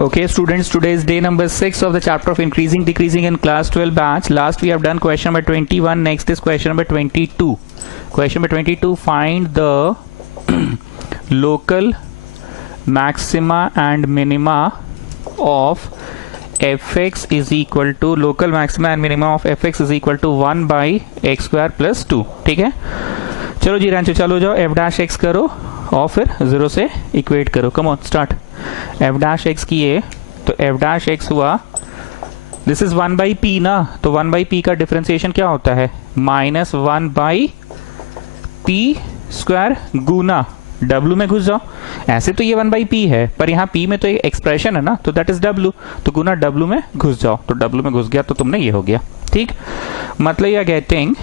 Okay, students, today is day number 6 of the chapter of increasing decreasing in class 12 batch. Last we have done question number 21. Next is question number 22. Question number 22, find the local maxima and minima of fx is equal to local maxima and minima of fx is equal to 1 by x square plus 2. ठीक है, चलो जी रांचो चालू जाओ, f dash x करो और फिर 0 से इक्वेट करो. Come on start. f dash x किए तो f डैश x हुआ, दिस इज 1 बाई पी ना, तो 1 बाई पी का डिफरेंशिएशन क्या होता है, minus 1 by P square Guna w में घुस जाओ. ऐसे तो ये 1 बाई पी है, पर यहाँ p में तो एक एक्सप्रेशन है ना, तो दैट इज w, तो गुना w में घुस जाओ, तो w में घुस गया तो तुमने ये हो गया. ठीक, मतलब यह गेटिंग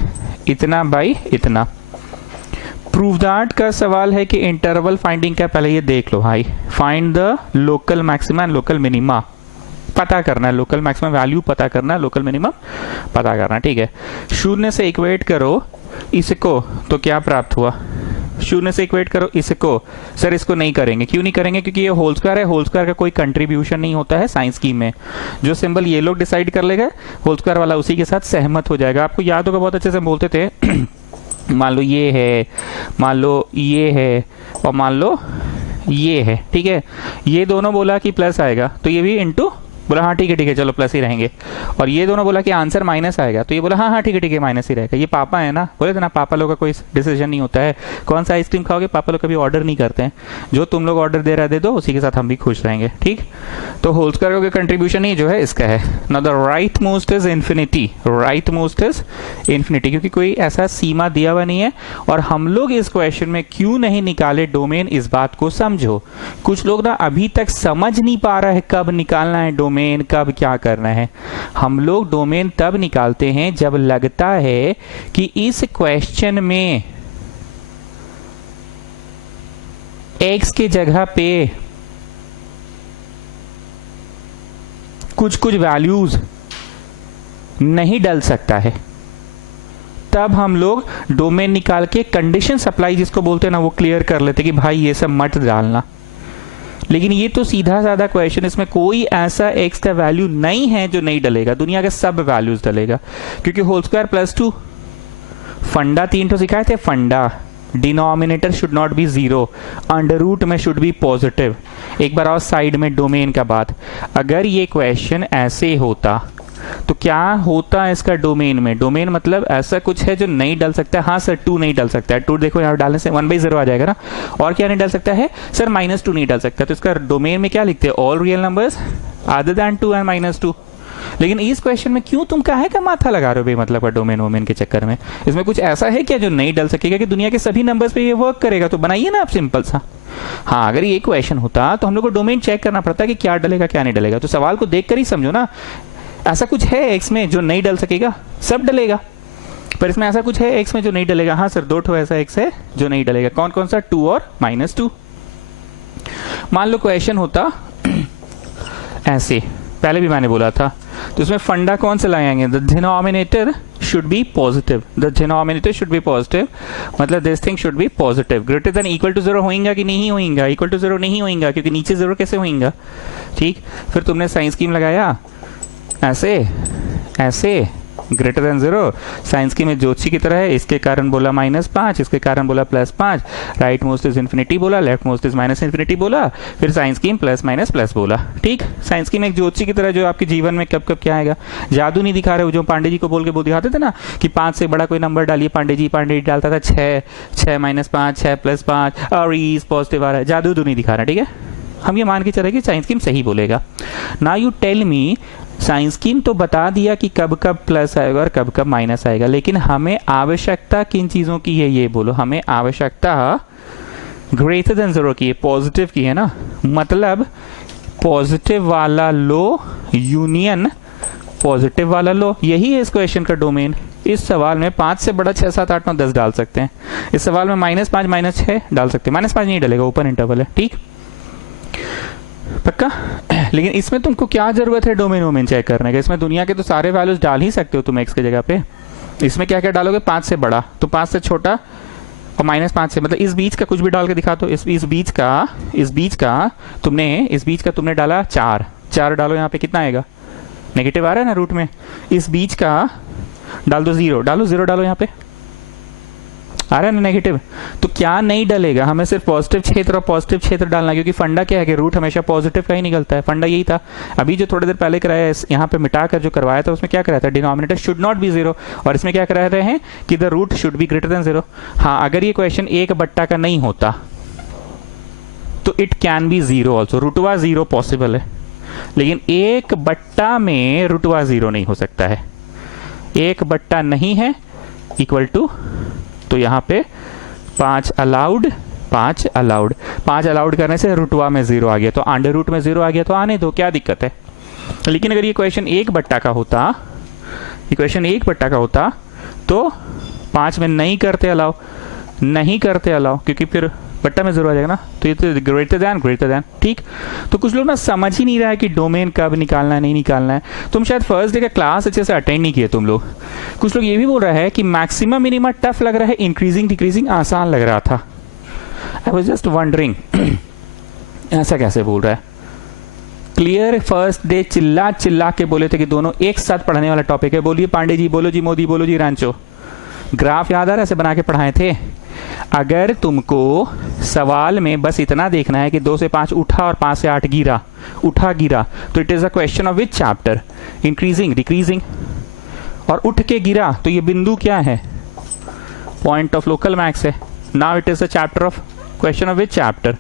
इतना बाई इतना. प्रूव दैट का सवाल है कि इंटरवल फाइंडिंग का, पहले ये देख लो भाई. Find the local maxima and local minima पता करना है, लोकल मैक्सिमम वैल्यू पता करना है, लोकल मिनिमम पता करना है. ठीक है, शून्य से इक्वेट करो इसको तो क्या प्राप्त हुआ, शून्य से इक्वेट करो इसको. सर इसको नहीं करेंगे, क्यों नहीं करेंगे, क्योंकि ये होल स्क्वायर है, होल स्क्वायर का कोई कंट्रीब्यूशन नहीं होता है साइंस की में. जो सिंबल ये लोग डिसाइड कर लेगा, होल स्क्वायर वाला उसी के साथ सहमत हो जाएगा. आपको याद होगा बहुत अच्छे से बोलते थे मान लो ये है, मान लो ये है और मान लो ये है. ठीक है, ये दोनों बोला कि प्लस आएगा तो ये भी इनटू बोला हाँ ठीक है चलो प्लस ही रहेंगे, और ये दोनों बोला कि आंसर माइनस आएगा तो ये बोला हाँ ठीक है माइनस ही रहेगा. ये पापा है ना, बोले थे ना पापा लोग का कोई डिसीजन नहीं होता है. कौन सा आइसक्रीम खाओगे, पापा लोग कभी ऑर्डर नहीं करते हैं, जो तुम लोग ऑर्डर दे रहे दे दो, उसी के साथ हम भी खुश रहेंगे. ठीक, तो होल स्क्वायर का कंट्रीब्यूशन ही जो है इसका है. Now the right most is infinity, right most is infinity, क्योंकि कोई ऐसा सीमा दिया हुआ नहीं है. और हम लोग इस क्वेश्चन में क्यों नहीं निकाले डोमेन, इस बात को समझो. कुछ लोग ना अभी तक समझ नहीं पा रहा है कब निकालना है डोमेन, कब क्या करना है. हम लोग डोमेन तब निकालते हैं जब लगता है कि इस क्वेश्चन में x के जगह पे कुछ वैल्यूज नहीं डल सकता है, तब हम लोग डोमेन निकाल के कंडीशन सप्लाई जिसको बोलते हैं ना, वो क्लियर कर लेते कि भाई ये सब मत डालना. लेकिन ये तो सीधा साधा क्वेश्चन, इसमें कोई ऐसा x का वैल्यू नहीं है जो नहीं डलेगा, दुनिया के सब वैल्यूज डलेगा, क्योंकि होल स्क्वायर प्लस 2 फंडा 3 तो सिखाए थे. Funda denominator should not be 0, under root में शुड बी पॉजिटिव. एक बार और साइड में डोमेन का बात, अगर ये क्वेश्चन ऐसे होता तो क्या होता है इसका डोमेन में, डोमेन मतलब ऐसा कुछ है जो नहीं डल सकता है. हाँ सर 2 नहीं डल सकता है, 2 देखो यहाँ डालने से 1/0 आ जाएगा ना. और क्या नहीं डल सकता है सर, -2 नहीं डल सकता. तो इसका डोमेन में क्या लिखते हैं, all real numbers other than 2 and -2. लेकिन इस क्वेश्चन में क्यों तुम काहे का माथा लगा रहे हो बेमतलब का डोमेन वोमेन के चक्कर में. इसमें कुछ ऐसा है क्या जो नहीं डल सकेगा, कि दुनिया के सभी नंबर्स पे ये वर्क करेगा. तो बनाइए ना आप सिंपल सा. हाँ, अगर ये क्वेश्चन होता तो हम लोग को डोमेन चेक करना पड़ता कि क्या डलेगा क्या नहीं डलेगा. तो सवाल को देखकर ही समझो ना, ऐसा कुछ है एक्स में जो नहीं डल सकेगा, सब डलेगा, पर इसमें ऐसा कुछ है एक्स में जो नहीं डलेगा. हाँ सर 2 ऐसा एक्स है जो नहीं डलेगा. कौन कौन सा, 2 और -2. मान लो क्वेश्चन होता ऐसे, पहले भी मैंने बोला था, तो इसमें फंडा कौन से लगाएंगे, the denominator should be positive, the denominator should be positive, मतलब this thing should be positive. Greater than equal to 0 होएगा कि नहीं होएगा, इक्वल टू 0 नहीं होएगा, क्योंकि नीचे 0 कैसे होएगा. ठीक, फिर तुमने साइन स्कीम लगाया ऐसे ऐसे, ग्रेटर देन 0, साइंस की में ज्योतिषी की तरह है, इसके कारण बोला -5, इसके कारण बोला +5, राइट मोस्ट इज इन्फिनिटी बोला, लेफ्ट मोस्ट इज -इन्फिनिटी बोला, फिर साइंस की प्लस माइनस प्लस बोला. ठीक, साइंस की में एक ज्योतिषी की तरह जो आपके जीवन में कब कब क्या आएगा, जादू नहीं दिखा रहे हो. जो पांडे जी को बोल के वो दिखाते थे ना कि 5 से बड़ा कोई नंबर डालिए, पांडे जी डालता था 6, 6 -5, 6 +5 और इज पॉजिटिव आ रहा है. जादू तो नहीं दिखा रहा. ठीक है, हम ये मान के चले कि साइंस की सही बोलेगा. Now you tell me, signs scheme तो बता दिया कि कब कब प्लस आएगा और कब कब माइनस आएगा, लेकिन हमें आवश्यकता किन चीजों की है ये बोलो. हमें आवश्यकता ग्रेटर देन 0 की है, पॉजिटिव की है ना, मतलब पॉजिटिव वाला लो यूनियन पॉजिटिव वाला लो. यही है इस क्वेश्चन का डोमेन. इस सवाल में 5 से बड़ा 6, 7, 8, 9, 10 डाल सकते हैं. इस सवाल में -5 -6 डाल सकते हैं. -5 नहीं डलेगा, ओपन इंटरवल है. ठीक, पक्का. लेकिन इसमें तुमको क्या जरूरत है डोमेन वोमेन चेक करने का, इसमें दुनिया के तो सारे वैल्यूज डाल ही सकते हो तुम एक्स के जगह पे. इसमें क्या क्या डालोगे, 5 से बड़ा, तो 5 से छोटा और -5 से मतलब इस बीच का कुछ भी डाल के दिखा दो। इस बीच का तुमने डाला 4 डालो, यहाँ पे कितना आएगा? नेगेटिव आ रहा है ना रूट में। इस बीच का डाल दो 0, डालो यहाँ पे, आ रहा है ना नेगेटिव। तो क्या नहीं डलेगा, हमें सिर्फ पॉजिटिव क्षेत्र और पॉजिटिव क्षेत्र डालना, क्योंकि फंडा क्या है कि रूट हमेशा पॉजिटिव का ही निकलता है। फंडा यही था। अभी जो थोड़ी देर पहले कराया यहाँ पे मिटाकर जो करवाया था उसमें क्या कराया था? डिनोमिनेटर शुड नॉट बी 0, और इसमें क्या करा रहे हैं कि the root should be greater than 0। हाँ, अगर ये क्वेश्चन 1/, का नहीं होता तो इट कैन बी 0 ऑल्सो, रुटवा 0 पॉसिबल है, लेकिन 1/, में रुटवा 0 नहीं हो सकता है। 1/, नहीं है इक्वल टू, तो यहाँ पे 5 अलाउड करने से रुटवा में 0 आ गया, तो अंडर रूट में 0 आ गया, तो आने दो, क्या दिक्कत है। लेकिन अगर ये क्वेश्चन 1/, का होता, तो 5 में नहीं करते अलाउ, क्योंकि फिर बट्टा में 0 आ जाएगा ना, तो ये तो ग्रेटर देन। ठीक, तो कुछ लोग ना समझ ही नहीं रहा है कि डोमेन कब निकालना है, नहीं निकालना है। तुम शायद फर्स्ट डे का क्लास अच्छे से अटेंड नहीं किए तुम लोग। कुछ लोग ये भी बोल रहा है कि मैक्सिमम मिनिमम टफ लग रहा है, इंक्रीजिंग डिक्रीजिंग आसान लग रहा था। आई वाज जस्ट वंडरिंग ऐसा कैसे बोल रहा है। क्लियर फर्स्ट डे चिल्ला के बोले थे कि दोनों एक साथ पढ़ने वाला टॉपिक है। बोलिए पांडे जी, बोलो जी मोदी, बोलो जी रांचो। ग्राफ याद आ रहा है, ऐसे बना के पढ़ाए थे। अगर तुमको सवाल में बस इतना देखना है कि 2 से 5 उठा और 5 से 8 गिरा, तो it is a question of which chapter? Increasing decreasing. और उठ के गिरा तो ये बिंदु क्या है? पॉइंट ऑफ लोकल मैक्स है। Now it is a chapter of question of which chapter?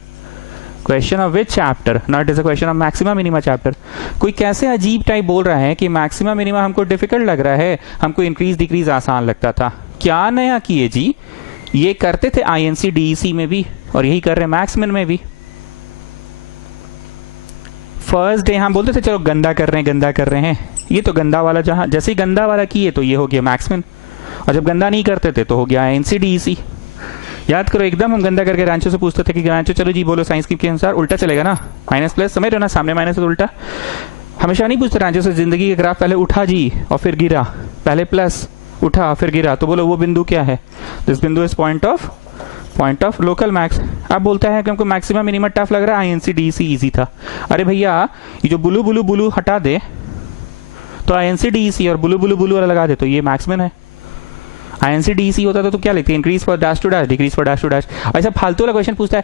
Now it is a question of maxima minima chapter. कोई कैसे अजीब टाइप बोल रहा है कि मैक्सिमा मिनिमा हमको डिफिकल्ट लग रहा है, हमको इंक्रीज डिक्रीज आसान लगता था। क्या नया किए जी? ये करते थे आईएनसी डीईसी में भी, और यही कर रहे हैं मैक्समिन में भी। फर्स्ट डे हम बोलते थे चलो गंदा कर रहे हैं, ये तो गंदा वाला, जहां जैसे ही गंदा वाला किए तो ये हो गया मैक्समिन, और जब गंदा नहीं करते थे तो हो गया आईएनसी डीईसी। याद करो, एकदम हम गंदा करके रांचो से पूछते थे कि रांचो चलो जी बोलो साइंस के अनुसार, उल्टा चलेगा ना, माइनस प्लस, समझ रहे हो ना, सामने माइनस तो उल्टा। हमेशा नहीं पूछते रांचो से जिंदगी का ग्राफ, पहले उठा जी और फिर गिरा, पहले प्लस उठा फिर गिरा, तो बोलो वो बिंदु क्या है? दिस बिंदु is point of local max. अब बोलता है कि हमको मैक्सिमम मिनिमम टफ लग रहा है, आईएनसी डीईसी इजी था। अरे भैया, ये जो ब्लू हटा दे तो आईएनसी डीईसी, और ब्लू वाला लगा दे तो ये मैक्समिन है। आईएनसी डीईसी होता तो क्या लिखते? Increase for dash to dash, decrease for dash to dash. ऐसा फालतू वाला क्वेश्चन पूछता है,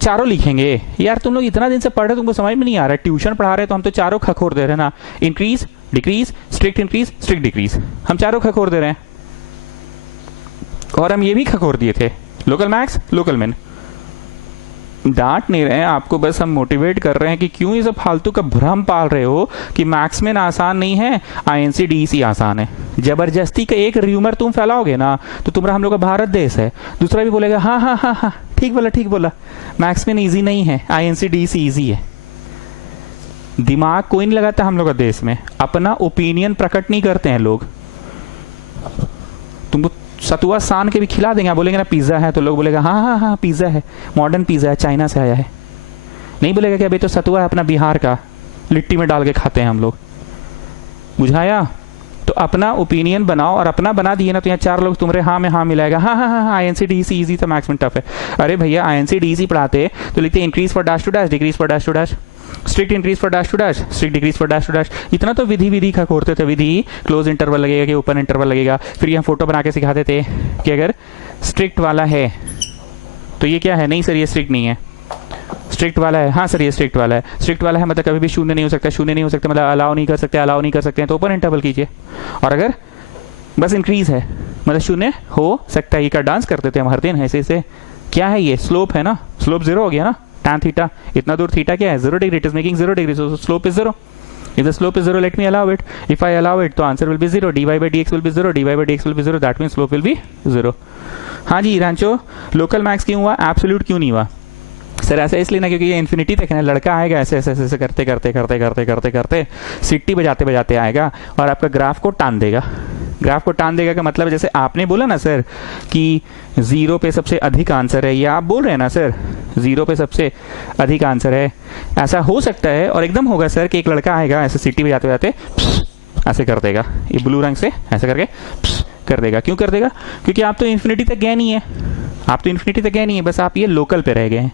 चारों लिखेंगे। यार तुम लोग इतना दिन से पढ़ रहे, तुमको समझ में नहीं आ रहा है। ट्यूशन पढ़ा रहे तो हम तो चारों खखोर दे रहे हैं ना, increase decrease, strict increase, strict decrease, हम चारों खखोर दे रहे हैं। और हम ये भी खखोर दिए थे, लोकल मैक्स लोकल मिन। डांट नहीं रहे हैं आपको, बस हम मोटिवेट कर रहे हैं कि क्यों ये सब फालतू का भ्रम पाल रहे हो कि मैक्समिन आसान नहीं है, आईएनसी डीईसी आसान है। जबरदस्ती का एक र्यूमर तुम फैलाओगे ना तो तुम्हारा हम लोग का भारत देश है, दूसरा भी बोलेगा हाँ ठीक बोला, मैक्समिन इजी नहीं है, आईएनसी डीईसी इजी है। दिमाग कोई नहीं लगाता हम लोग का देश में, अपना ओपिनियन प्रकट नहीं करते हैं लोग। तुमको सतुआ सान के भी खिला देंगे, बोलेंगे ना पिज्जा है, तो लोग बोलेगा हाँ पिज्जा है, मॉडर्न पिज्जा है, चाइना से आया है। नहीं बोलेगा कि अभी तो सतुआ है अपना बिहार का, लिट्टी में डाल के खाते हैं हम लोग। बुझाया? तो अपना ओपिनियन बनाओ, और अपना बना दिए ना तो यहाँ 4 लोग तुम्हारे हाँ में हाँ मिलाएगा, हाँ आईएनसी डीईसी इजी था, मैक्समिन टफ है। अरे भैया, आईएनसी डीईसी पढ़ाते तो लिखते increase for dash to dash, decrease for dash to dash, strict increase for dash to dash, strict decrease for dash to dash. इतना तो विधि खखोरते थे। विधि क्लोज इंटरवल लगेगा कि ओपन इंटरवल लगेगा। फिर यहाँ फोटो बना के सिखाते थे कि अगर स्ट्रिक्ट वाला है तो ये क्या है? नहीं सर ये स्ट्रिक्ट नहीं है, स्ट्रिक्ट वाला है। हाँ सर ये स्ट्रिक्ट वाला है। स्ट्रिक्ट वाला है मतलब कभी भी शून्य नहीं हो सकता, मतलब अलाउ नहीं कर सकते हैं, तो ओपन इंटरवल कीजिए। और अगर बस इंक्रीज है मतलब शून्य हो सकता है, ये का डांस करते थे हम हर दिन ऐसे। क्या है ये? स्लोप है ना, स्लोप 0 हो गया ना, tan थीटा, इतना दूर थीटा क्या है? 0 degree, it is making 0 degree, so slope is 0। If the slope is 0, let me allow it. If I allow it, तो answer will be 0. dy by dx will be 0. dy by dx will be 0. That means slope will be 0. हाँ जी Rancho, local max क्यों हुआ, absolute क्यों नहीं हुआ? Sir ऐसा इसलिए ना क्योंकि ये इन्फिनिटी तक है, लड़का आएगा ऐसे करते सिट्टी बजाते आएगा और आपका ग्राफ को टान देगा। ग्राफ को टान देगा का मतलब जैसे आपने बोला ना सर कि 0 पे सबसे अधिक आंसर है, या आप बोल रहे हैं ना सर 0 पे सबसे अधिक आंसर है, ऐसा हो सकता है और एकदम होगा सर कि एक लड़का आएगा ऐसे सिट्टी बजाते ऐसे कर देगा, ये ब्लू रंग से ऐसे करके कर देगा। क्यों कर देगा? क्योंकि आप तो इन्फिनिटी तक गए नहीं है, आप तो इन्फिनिटी तक गए नहीं है, बस आप ये लोकल पे रह गए हैं।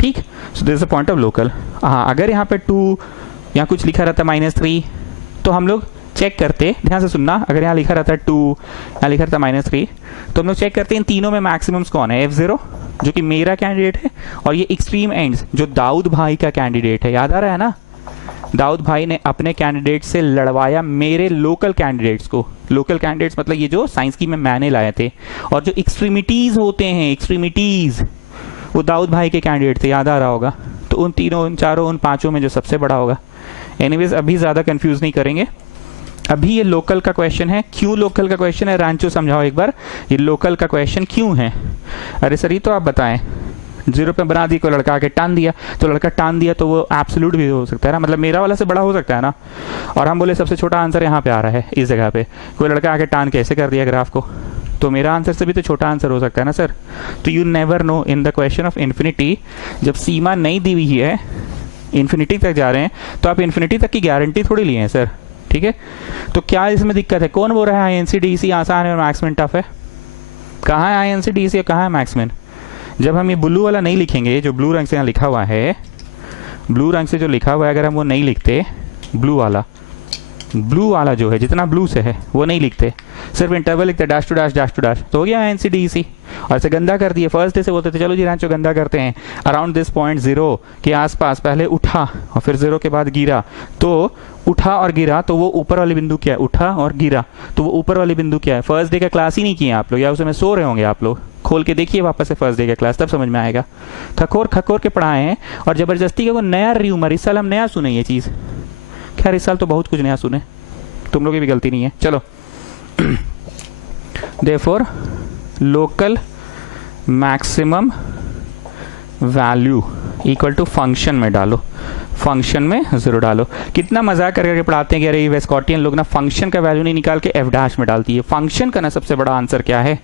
ठीक, सो this is the point of local. हाँ, अगर यहाँ पे 2 यहाँ कुछ लिखा रहता -3 तो हम लोग चेक करते, ध्यान से सुनना, अगर यहाँ लिखा रहता है 2, यहाँ लिखा रहता है -3, तो हम लोग चेक करते हैं इन तीनों में मैक्सिमम्स कौन है। F0 जो कि मेरा कैंडिडेट है, और ये एक्सट्रीम एंड्स जो दाऊद भाई का कैंडिडेट है। याद आ रहा है ना, दाऊद भाई ने अपने कैंडिडेट से लड़वाया मेरे लोकल कैंडिडेट्स को। लोकल कैंडिडेट्स मतलब ये जो साइंस की में मैंने लाए थे, और जो एक्सट्रीमिटीज होते हैं, एक्सट्रीमिटीज, वो दाऊद भाई के कैंडिडेट थे। याद आ रहा होगा। तो उन तीनों, उन चारों, उन पांचों में जो सबसे बड़ा होगा। एनीवेज अभी ज़्यादा कंफ्यूज नहीं करेंगे, अभी ये लोकल का क्वेश्चन है। क्यों लोकल का क्वेश्चन है, रांचो समझाओ एक बार, ये लोकल का क्वेश्चन क्यों है? अरे सर ये तो आप बताएं, 0 पे बना दी, कोई लड़का आके टान दिया, तो लड़का टान दिया तो वो एब्सोल्यूट भी हो सकता है ना, मतलब मेरा वाला से बड़ा हो सकता है ना। और हम बोले सबसे छोटा आंसर यहाँ पे आ रहा है, इस जगह पे कोई लड़का आके टान कैसे कर दिया ग्राफ को, तो मेरा आंसर से भी तो छोटा आंसर हो सकता है ना सर। तो you never know in the question of infinity, जब सीमा नहीं दी हुई है, इन्फिनिटी तक जा रहे हैं, तो आप इन्फिनिटी तक की गारंटी थोड़ी लिए हैं सर। ठीक है, तो क्या इसमें दिक्कत है? कौन बोल रहा है INC-DEC आसान है और मैक्समिन टफ है? कहाँ है INC-DEC और कहाँ है मैक्समिन? जब हम ये ब्लू वाला नहीं लिखेंगे, जो ब्लू रंग से यहाँ लिखा हुआ है, ब्लू रंग से जो लिखा हुआ है, अगर हम वो नहीं लिखते, ब्लू वाला जो है, जितना ब्लू से है वो नहीं लिखते, सिर्फ इंटरवल लिखते, dash to dash, dash to dash, तो हो गया INC-DEC। और इसे गंदा कर दिए। फर्स्ट डे से बोलते थे चलो जी रांचो गंदा करते हैं, अराउंड दिस पॉइंट 0 के आसपास पहले उठा और फिर 0 के बाद गिरा, तो उठा और गिरा, तो वो ऊपर वाले बिंदु क्या है? उठा और गिरा, तो वो ऊपर वाले बिंदु क्या है? फर्स्ट डे का क्लास ही नहीं किए आप लोग, या उसमें सो रहे होंगे आप लोग। खोल के देखिए वापस से फर्स्ट डे का क्लास, तब समझ में आएगा। खखोर के पढ़ाए हैं और जबरदस्ती का वो नया र्यूमर, इस साल हम नया सुने ये चीज़। खैर इस साल तो बहुत कुछ नया सुने, तुम लोग की भी गलती नहीं है। चलो therefore local maximum value equal to function में डालो, फंक्शन में 0 डालो। कितना मजाक करके पढ़ाते हैं कि अरे वेस्कॉटियन लोग ना फंक्शन का वैल्यू नहीं निकाल के f' में डालती है। फंक्शन का ना सबसे बड़ा आंसर क्या है?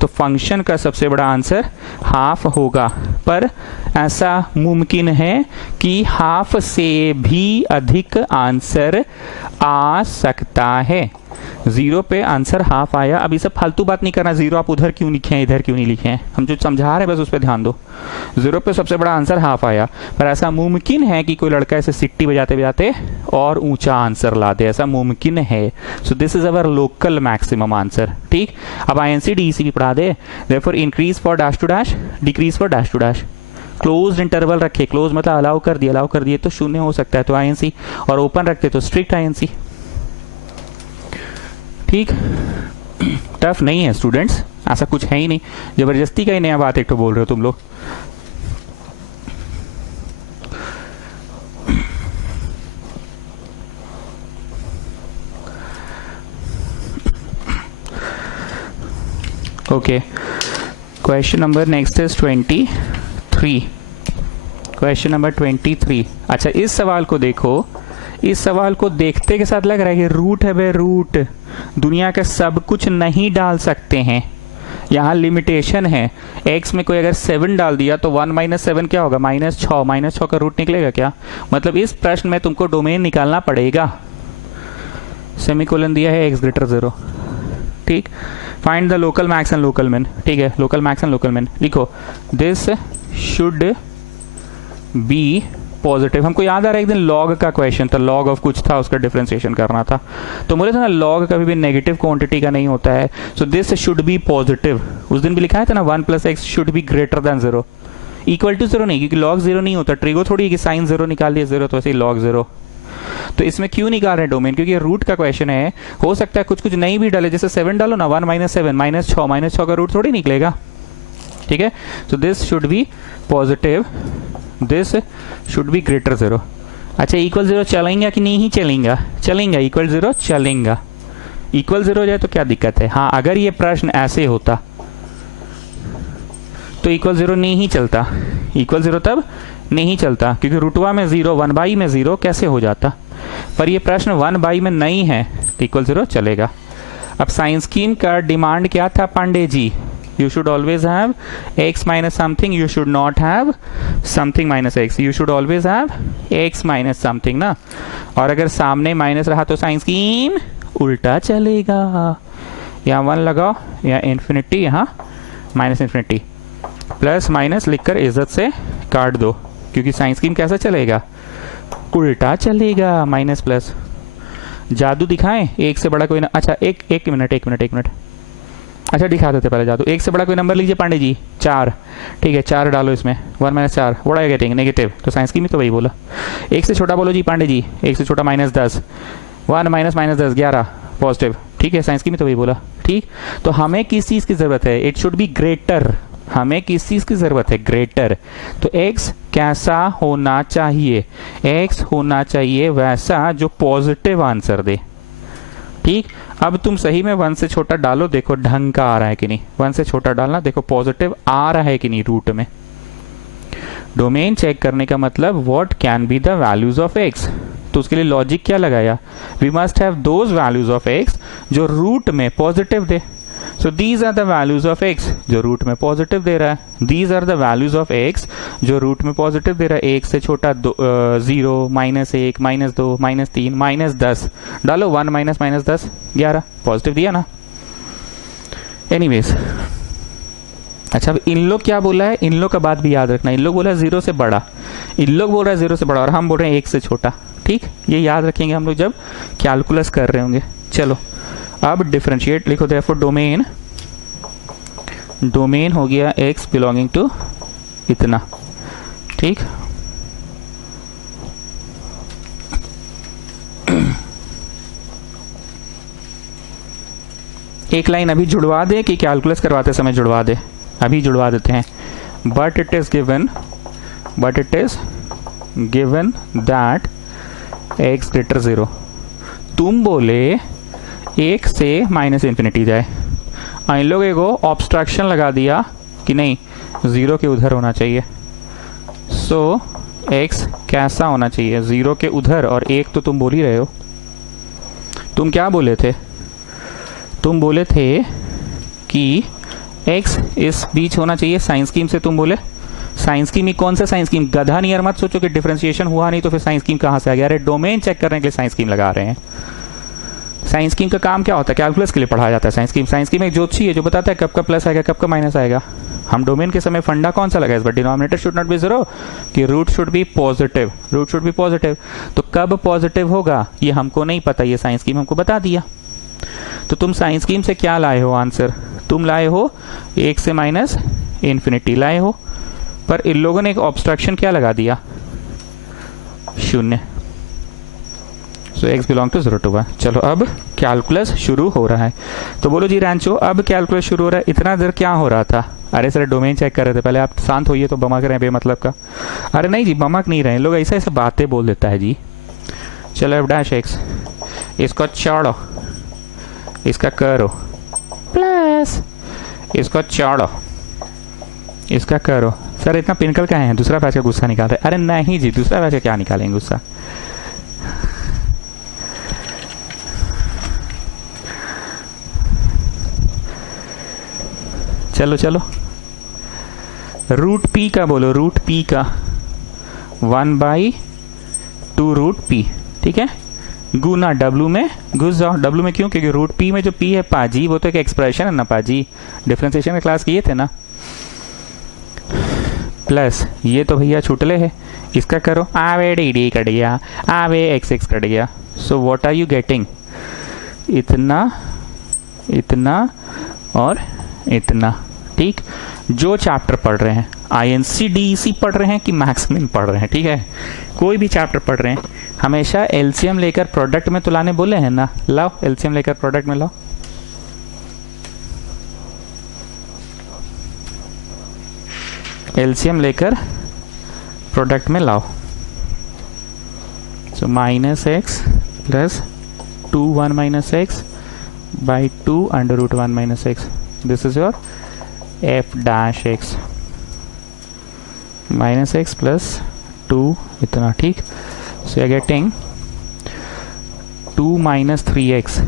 तो फंक्शन का सबसे बड़ा आंसर हाफ होगा, पर ऐसा मुमकिन है कि हाफ से भी अधिक आंसर आ सकता है। 0 पे आंसर हाफ आया। अब ये सब फालतू बात नहीं करना, 0 आप उधर क्यों लिखे हैं, इधर क्यों नहीं लिखे हैं, हम जो समझा रहे हैं बस उस पर ध्यान दो। 0 पे सबसे बड़ा आंसर हाफ आया, पर ऐसा मुमकिन है कि कोई लड़का ऐसे सिट्टी बजाते बजाते और ऊंचा आंसर ला दे, ऐसा मुमकिन है। So this is our local maximum answer. ठीक, अब INC-DEC भी पढ़ा दे। Therefore increase for dash to dash, decrease for dash to dash. Close interval रखे, क्लोज मतलब अलाउ कर दिए तो 0 हो सकता है, तो INC, और ओपन रखते तो स्ट्रिक्ट INC। ठीक, टफ नहीं है स्टूडेंट्स, ऐसा कुछ है ही नहीं, जबरदस्ती का ही नया बात एक तो बोल रहे हो तुम लोग। Okay, question number next is 23। Question number 23। अच्छा, इस सवाल को देखो, इस सवाल को देखते के साथ लग रहा है कि रूट है बे, रूट दुनिया का सब कुछ नहीं डाल सकते हैं, यहाँ लिमिटेशन है। x में कोई अगर 7 डाल दिया तो 1 - 7 क्या होगा? -6। -6 का रूट निकलेगा क्या? मतलब इस प्रश्न में तुमको डोमेन निकालना पड़ेगा। सेमीकोलन दिया है x > 0। ठीक, find the local max and local मिन। ठीक है, लोकल मैक्स एंड लोकल मिन लिखो। This should be positive. हमको याद आ रहा है एक दिन लॉग का क्वेश्चन था, लॉग ऑफ कुछ था, उसका डिफरेंशिएशन करना था, तो बोले थे ना लॉग कभी भी नेगेटिव क्वांटिटी का नहीं होता है। So this should be positive. उस दिन भी लिखा था ना 1 + x should be greater than 0, equal to 0 नहीं, क्योंकि लॉग 0 नहीं होता। ट्रिगो थोड़ी है कि साइन 0 निकाल दिया 0, तो ऐसे ही लॉग 0। तो इसमें क्यों निकाल रहे हैं डोमेन? क्योंकि रूट का क्वेश्चन है, हो सकता है कुछ कुछ नहीं भी डाले, जैसे 7 डालो ना, 1 - 7 -6 का रूट थोड़ी निकलेगा। ठीक है, so this should be positive, this should be greater 0। अच्छा, इक्वल 0 चलेगा कि नहीं चलेगा? चलेगा, इक्वल 0 चलेगा। इक्वल 0 हो जाए तो क्या दिक्कत है? हाँ, अगर ये प्रश्न ऐसे होता तो इक्वल 0 नहीं चलता, इक्वल 0 तब नहीं चलता, क्योंकि रूटवा में 0, 1/, में 0 कैसे हो जाता। पर ये प्रश्न 1/, में नहीं है तो इक्वल 0 चलेगा। अब साइंस स्कीम का डिमांड क्या था Pandey ji? You should always have x minus something, you should not have something minus x, you should always have x minus something ना। और अगर सामने माइनस रहा तो साइन स्कीम उल्टा चलेगा। यहाँ 1 लगाओ, यहाँ इन्फिनिटी, यहाँ माइनस इन्फिनिटी, प्लस माइनस लिखकर इज्जत से काट दो, क्योंकि साइंस स्कीम कैसा चलेगा, उल्टा चलेगा, माइनस प्लस। जादू दिखाएं, एक से बड़ा कोई ना, अच्छा एक मिनट, अच्छा दिखा देते पहले जादू। एक से बड़ा कोई नंबर लीजिए पांडे जी, 4, ठीक है 4 डालो इसमें, 1 minus 4, what are you getting, negative, तो साइंस की में तो वही बोला। एक से छोटा बोलो जी पांडे जी, एक से छोटा माइनस 10, 1 माइनस माइनस 10, 11 पॉजिटिव, ठीक है साइंस की में तो वही बोला, ठीक। तो हमें किस चीज़ की ज़रूरत है, इट शुड बी ग्रेटर, हमें किस चीज़ की ज़रूरत है, ग्रेटर। तो x कैसा होना चाहिए, x होना चाहिए वैसा जो पॉजिटिव आंसर दे, ठीक। अब तुम सही में 1 से छोटा डालो, देखो ढंग का आ रहा है कि नहीं, 1 से छोटा डालना, देखो पॉजिटिव आ रहा है कि नहीं रूट में। डोमेन चेक करने का मतलब what can be the values of x, तो उसके लिए लॉजिक क्या लगाया, we must have those values of x जो रूट में पॉजिटिव दे। So these are the values of x जो रूट में पॉजिटिव दे रहा है, these are the values of x जो रूट में पॉजिटिव दे रहा है। 1 से छोटा 0, -1, -2, -3, -10 डालो, 1 माइनस माइनस 10, 11 पॉजिटिव दिया ना। एनीवेज, अच्छा अब इन लोग क्या बोला है, इन लोग का बात भी याद रखना, इन लोग बोला है 0 से बड़ा, इन लोग बोल रहा है 0 से बड़ा, और हम बोल रहे हैं 1 से छोटा, ठीक। ये याद रखेंगे हम लोग जब कैलकुलस कर रहे होंगे। चलो अब डिफरेंशिएट लिखो, देयरफॉर डोमेन हो गया x बिलोंगिंग टू इतना, ठीक। एक लाइन अभी जुड़वा दे कि कैलकुलस करवाते समय जुड़वा दे, अभी जुड़वा देते हैं। But it is given that x greater 0, तुम बोले 1 से माइनस इन्फिनिटी जाए, इन लोग एक ऑब्स्ट्रक्शन लगा दिया कि नहीं 0 के उधर होना चाहिए। सो x कैसा होना चाहिए, 0 के उधर, और 1 तो तुम बोल ही रहे हो। तुम क्या बोले थे, तुम बोले थे कि x इस बीच होना चाहिए, साइंस स्कीम से तुम बोले। साइंस स्कीम में कौन सा साइंस स्कीम, गधा नियर मत सोचो कि डिफरेंशिएशन हुआ नहीं तो फिर साइंस स्कीम कहाँ से आ गया। अरे डोमेन चेक करने के लिए साइंस स्कीम लगा रहे हैं। साइंस स्कीम का काम क्या होता है, कैलकुलस के लिए पढ़ाया जाता है। साइंस स्कीम एक ज्योतिषी है जो बताता है कब का प्लस आएगा कब का माइनस आएगा। हम डोमेन के समय फंडा कौन सा लगा इस बार, डिनोमिनेटर शुड नॉट बी 0, कि रूट शुड बी पॉजिटिव, तो कब पॉजिटिव होगा ये हमको नहीं पता, ये साइंस स्कीम हमको बता दिया। तो तुम साइंस स्कीम से क्या लाए हो आंसर, तुम लाए हो 1 से माइनस इन्फिनिटी लाए हो, पर इन लोगों ने एक ऑब्स्ट्रक्शन क्या लगा दिया, 0। सो x बिलोंग टू 0 to 1। चलो अब कैलकुलस शुरू हो रहा है। तो बोलो जी रैंचो, अब कैलकुलस शुरू हो रहा है, इतना देर क्या हो रहा था। अरे सर डोमेन चेक कर रहे थे, पहले आप शांत होइए तो बमक रहे हैं बेमतलब का। अरे नहीं जी बमक नहीं रहे, लोग ऐसा ऐसा बातें बोल देता है जी। चलो f'(x), इसको छोड़ो, इसका करो, प्लस इसको छोड़ो, इसका करो। सर इतना पिनकल क्या है, दूसरा बैच का गुस्सा निकाल रहे। अरे नहीं जी, दूसरा बैच का क्या निकालेंगे गुस्सा। चलो चलो, रूट पी का बोलो, रूट पी का 1/2 रूट पी, ठीक है। गुना डब्लू में घुस जाओ, डब्लू में क्यों, क्योंकि रूट पी में जो पी है पाजी वो तो एक एक्सप्रेशन है ना पाजी, डिफरेंशिएशन में क्लास किए थे ना। प्लस ये तो भैया छुटले है, इसका करो, आवे डी कट गया, आवे x कट गया। So what are you getting, इतना, इतना और इतना, ठीक। जो चैप्टर पढ़ रहे हैं, INC-DEC पढ़ रहे हैं कि मैक्समिन पढ़ रहे हैं, ठीक है, कोई भी चैप्टर पढ़ रहे हैं, हमेशा एलसीएम लेकर प्रोडक्ट में तो लाने बोले हैं ना, लाओ एलसीएम लेकर प्रोडक्ट में लाओ। एलसीएम लेकर प्रोडक्ट में लाओ। So -x plus 2 1 minus x by 2 √1 minus x, this is your f'(x) -x plus 2 इतना, ठीक। So you are getting 2 - 3x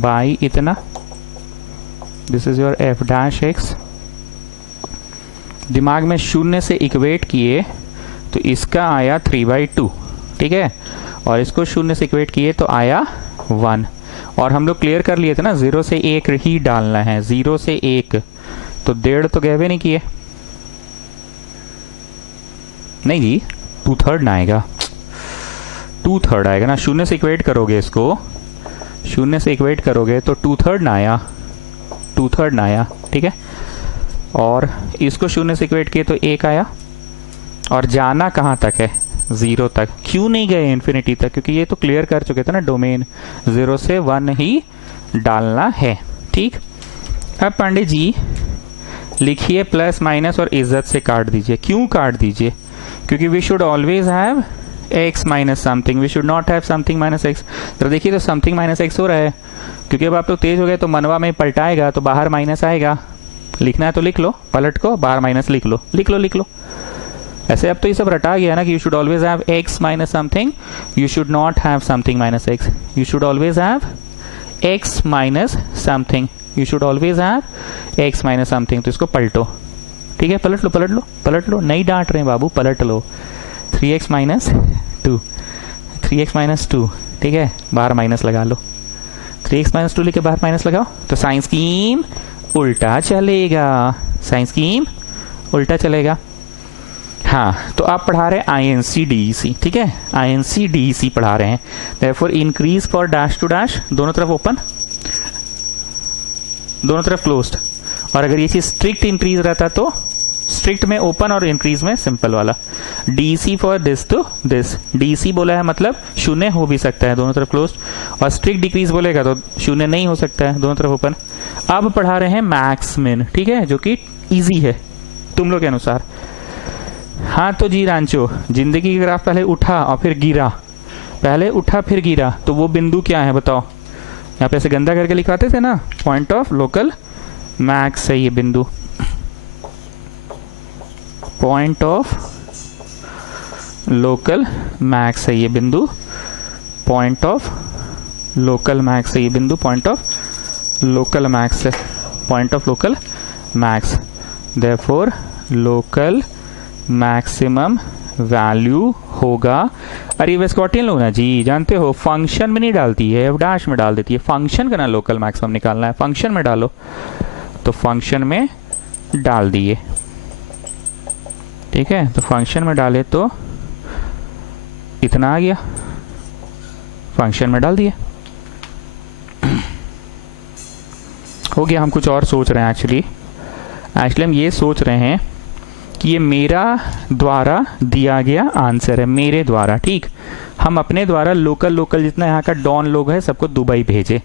by इतना, दिस इज योर f'(x). दिमाग में 0 से इक्वेट किए तो इसका आया 3/2, ठीक है, और इसको 0 से इक्वेट किए तो आया 1, और हम लोग क्लियर कर लिए थे ना 0 से 1 ही डालना है, 0 से 1, तो 1.5 तो गए नहीं किए, नहीं जी 2/3 ना आएगा, 2/3 आएगा ना, शून्य से इक्वेट करोगे इसको, शून्य से इक्वेट करोगे तो 2/3 ना आया, 2/3 ना आया, ठीक है। और इसको शून्य से इक्वेट किए तो 1 आया, और जाना कहाँ तक है 0 तक। क्यों नहीं गए इन्फिनिटी तक, क्योंकि ये तो क्लियर कर चुके थे ना, डोमेन 0 से 1 ही डालना है, ठीक। अब पांडे जी लिखिए प्लस माइनस और इज्जत से काट दीजिए। क्यों काट दीजिए, क्योंकि we should always have x minus something, we should not have something minus x। तो देखिए तो समथिंग माइनस x हो रहा है, क्योंकि अब आप लोग तेज हो गए तो मनवा में पलटाएगा तो बाहर माइनस आएगा, लिखना है तो लिख लो, पलट को बाहर माइनस लिख लो, लिख लो लिख लो। ऐसे अब तो ये सब रटा गया ना कि you should always have x minus something, you should not have something minus x, you should always have x minus something, you should always have x minus something. तो इसको पलटो, ठीक है, पलट लो पलट लो पलट लो, नहीं डांट रहे बाबू, पलट लो। 3x माइनस 2, 3x माइनस 2, ठीक है, बाहर माइनस लगा लो, 3x माइनस 2 लेके बाहर माइनस लगाओ, तो साइन स्कीम उल्टा चलेगा, साइन स्कीम उल्टा चलेगा। हाँ, तो आप पढ़ा रहे हैं INC-DEC, ठीक है, INC-DEC पढ़ा रहे हैं। Therefore increase for dash to dash, दोनों तरफ ओपन, दोनों तरफ क्लोज्ड। और अगर ये चीज स्ट्रिक्ट इंक्रीज रहता तो स्ट्रिक्ट में ओपन और इंक्रीज में सिंपल वाला। DC for this to this, DC बोला है मतलब शून्य हो भी सकता है, दोनों तरफ क्लोज्ड, और स्ट्रिक्ट डिक्रीज बोलेगा तो शून्य नहीं हो सकता है, दोनों तरफ ओपन। अब पढ़ा रहे हैं मैक्स मिन, ठीक है, जो कि इजी है तुम लोग के अनुसार। हाँ तो जी रांचो, जिंदगी का ग्राफ पहले उठा और फिर गिरा, पहले उठा फिर गिरा, तो वो बिंदु क्या है बताओ। यहाँ पे ऐसे गंदा करके लिखवाते थे ना, पॉइंट ऑफ लोकल मैक्स है ये बिंदु, पॉइंट ऑफ लोकल मैक्स है ये बिंदु, पॉइंट ऑफ लोकल मैक्स है ये बिंदु, पॉइंट ऑफ लोकल मैक्स है, point of local max. Therefore local maximum value होगा। अरे वेस्कॉटियन लो ना जी, जानते हो फंक्शन में नहीं डालती है, एफ डैश में डाल देती है। फंक्शन का ना लोकल मैक्सिमम निकालना है, फंक्शन में डालो, तो फंक्शन में डाल दिए, ठीक है, तो फंक्शन में डाले तो इतना आ गया, फंक्शन में डाल दिए, हो गया। हम कुछ और सोच रहे हैं एक्चुअली हम ये सोच रहे हैं कि ये मेरा द्वारा दिया गया आंसर है, मेरे द्वारा, ठीक। हम अपने द्वारा लोकल जितना यहाँ का डॉन लोग है सबको दुबई भेजे।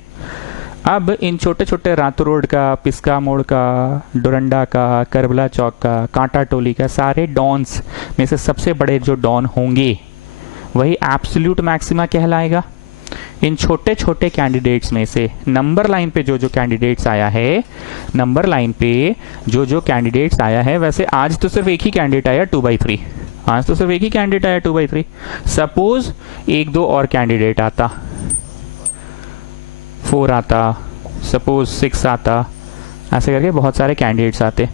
अब इन छोटे छोटे रातू रोड का, पिस्का मोड़ का, डोरंडा का, करबला चौक का, कांटा टोली का, सारे डॉन्स में से सबसे बड़े जो डॉन होंगे वही एब्सोल्यूट मैक्सिमा कहलाएगा। इन छोटे छोटे कैंडिडेट्स में से नंबर लाइन पे जो जो कैंडिडेट्स आया है, नंबर लाइन पे जो जो कैंडिडेट्स आया है, वैसे आज तो सिर्फ एक ही कैंडिडेट आया 2/3, आज तो सिर्फ एक ही कैंडिडेट आया 2/3। सपोज 1-2 और कैंडिडेट आता, 4 आता, सपोज 6 आता, ऐसे करके बहुत सारे कैंडिडेट्स आते,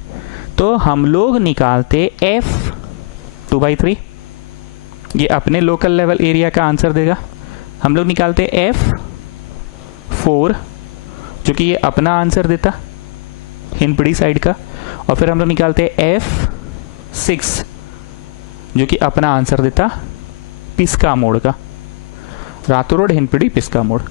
तो हम लोग निकालते F 2/3, ये अपने लोकल लेवल एरिया का आंसर देगा। हम लोग निकालते F4 जो कि ये अपना आंसर देता हिंदपीढ़ी साइड का, और फिर हम लोग निकालते F6 जो कि अपना आंसर देता पिस्का मोड़ का, रातू रोड, हिंदपीढ़ी, पिस्का मोड़।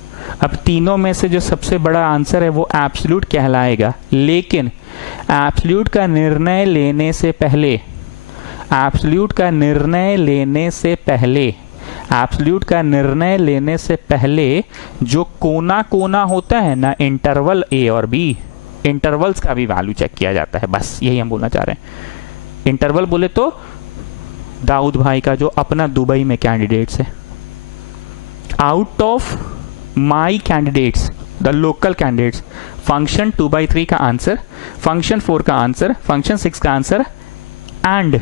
अब तीनों में से जो सबसे बड़ा आंसर है वो एब्सोल्यूट कहलाएगा, लेकिन एब्सोल्यूट का निर्णय लेने से पहले, एब्सोल्यूट का निर्णय लेने से पहले, एब्सोल्यूट का निर्णय लेने से पहले जो कोना कोना होता है ना, इंटरवल A और B, इंटरवल्स का भी वैल्यू चेक किया जाता है, बस यही हम बोलना चाह रहे हैं। इंटरवल बोले तो दाऊद भाई का जो अपना दुबई में कैंडिडेट्स है, out of my candidates the local candidates, function 2/3 का आंसर, फंक्शन 4 का आंसर, फंक्शन 6 का आंसर, एंड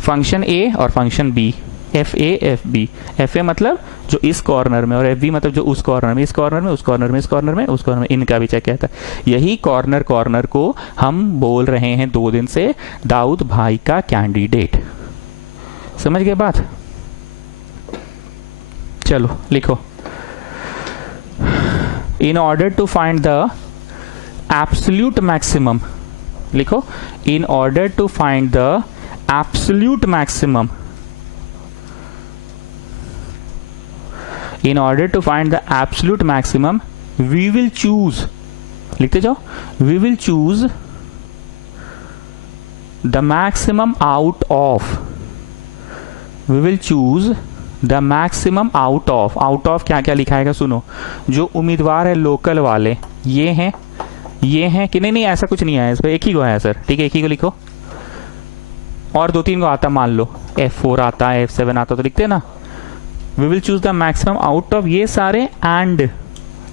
फंक्शन A और function B, FA FB, FA मतलब जो इस कॉर्नर में, और FB मतलब जो उस कॉर्नर में, इस कॉर्नर में, उस कॉर्नर में, इस कॉर्नर में, उस कॉर्नर में, इनका भी चेक कहता है। यही कॉर्नर को हम बोल रहे हैं 2 दिन से दाऊद भाई का कैंडिडेट। समझ गए बात? चलो लिखो, in order to find the absolute maximum, लिखो, in order to find the absolute maximum, in order to find the absolute maximum we will choose, लिखते जाओ, we will choose the maximum out of, we will choose the maximum out of क्या क्या लिखाएगा सुनो, जो उम्मीदवार है local वाले ये हैं कि नहीं ऐसा कुछ नहीं आया इस पर, एक ही को आया सर, ठीक है, एक ही को लिखो, और 2-3 को आता मान लो, F4 आता है, F7 आता तो लिखते हैं ना, we will choose the maximum out of ये सारे and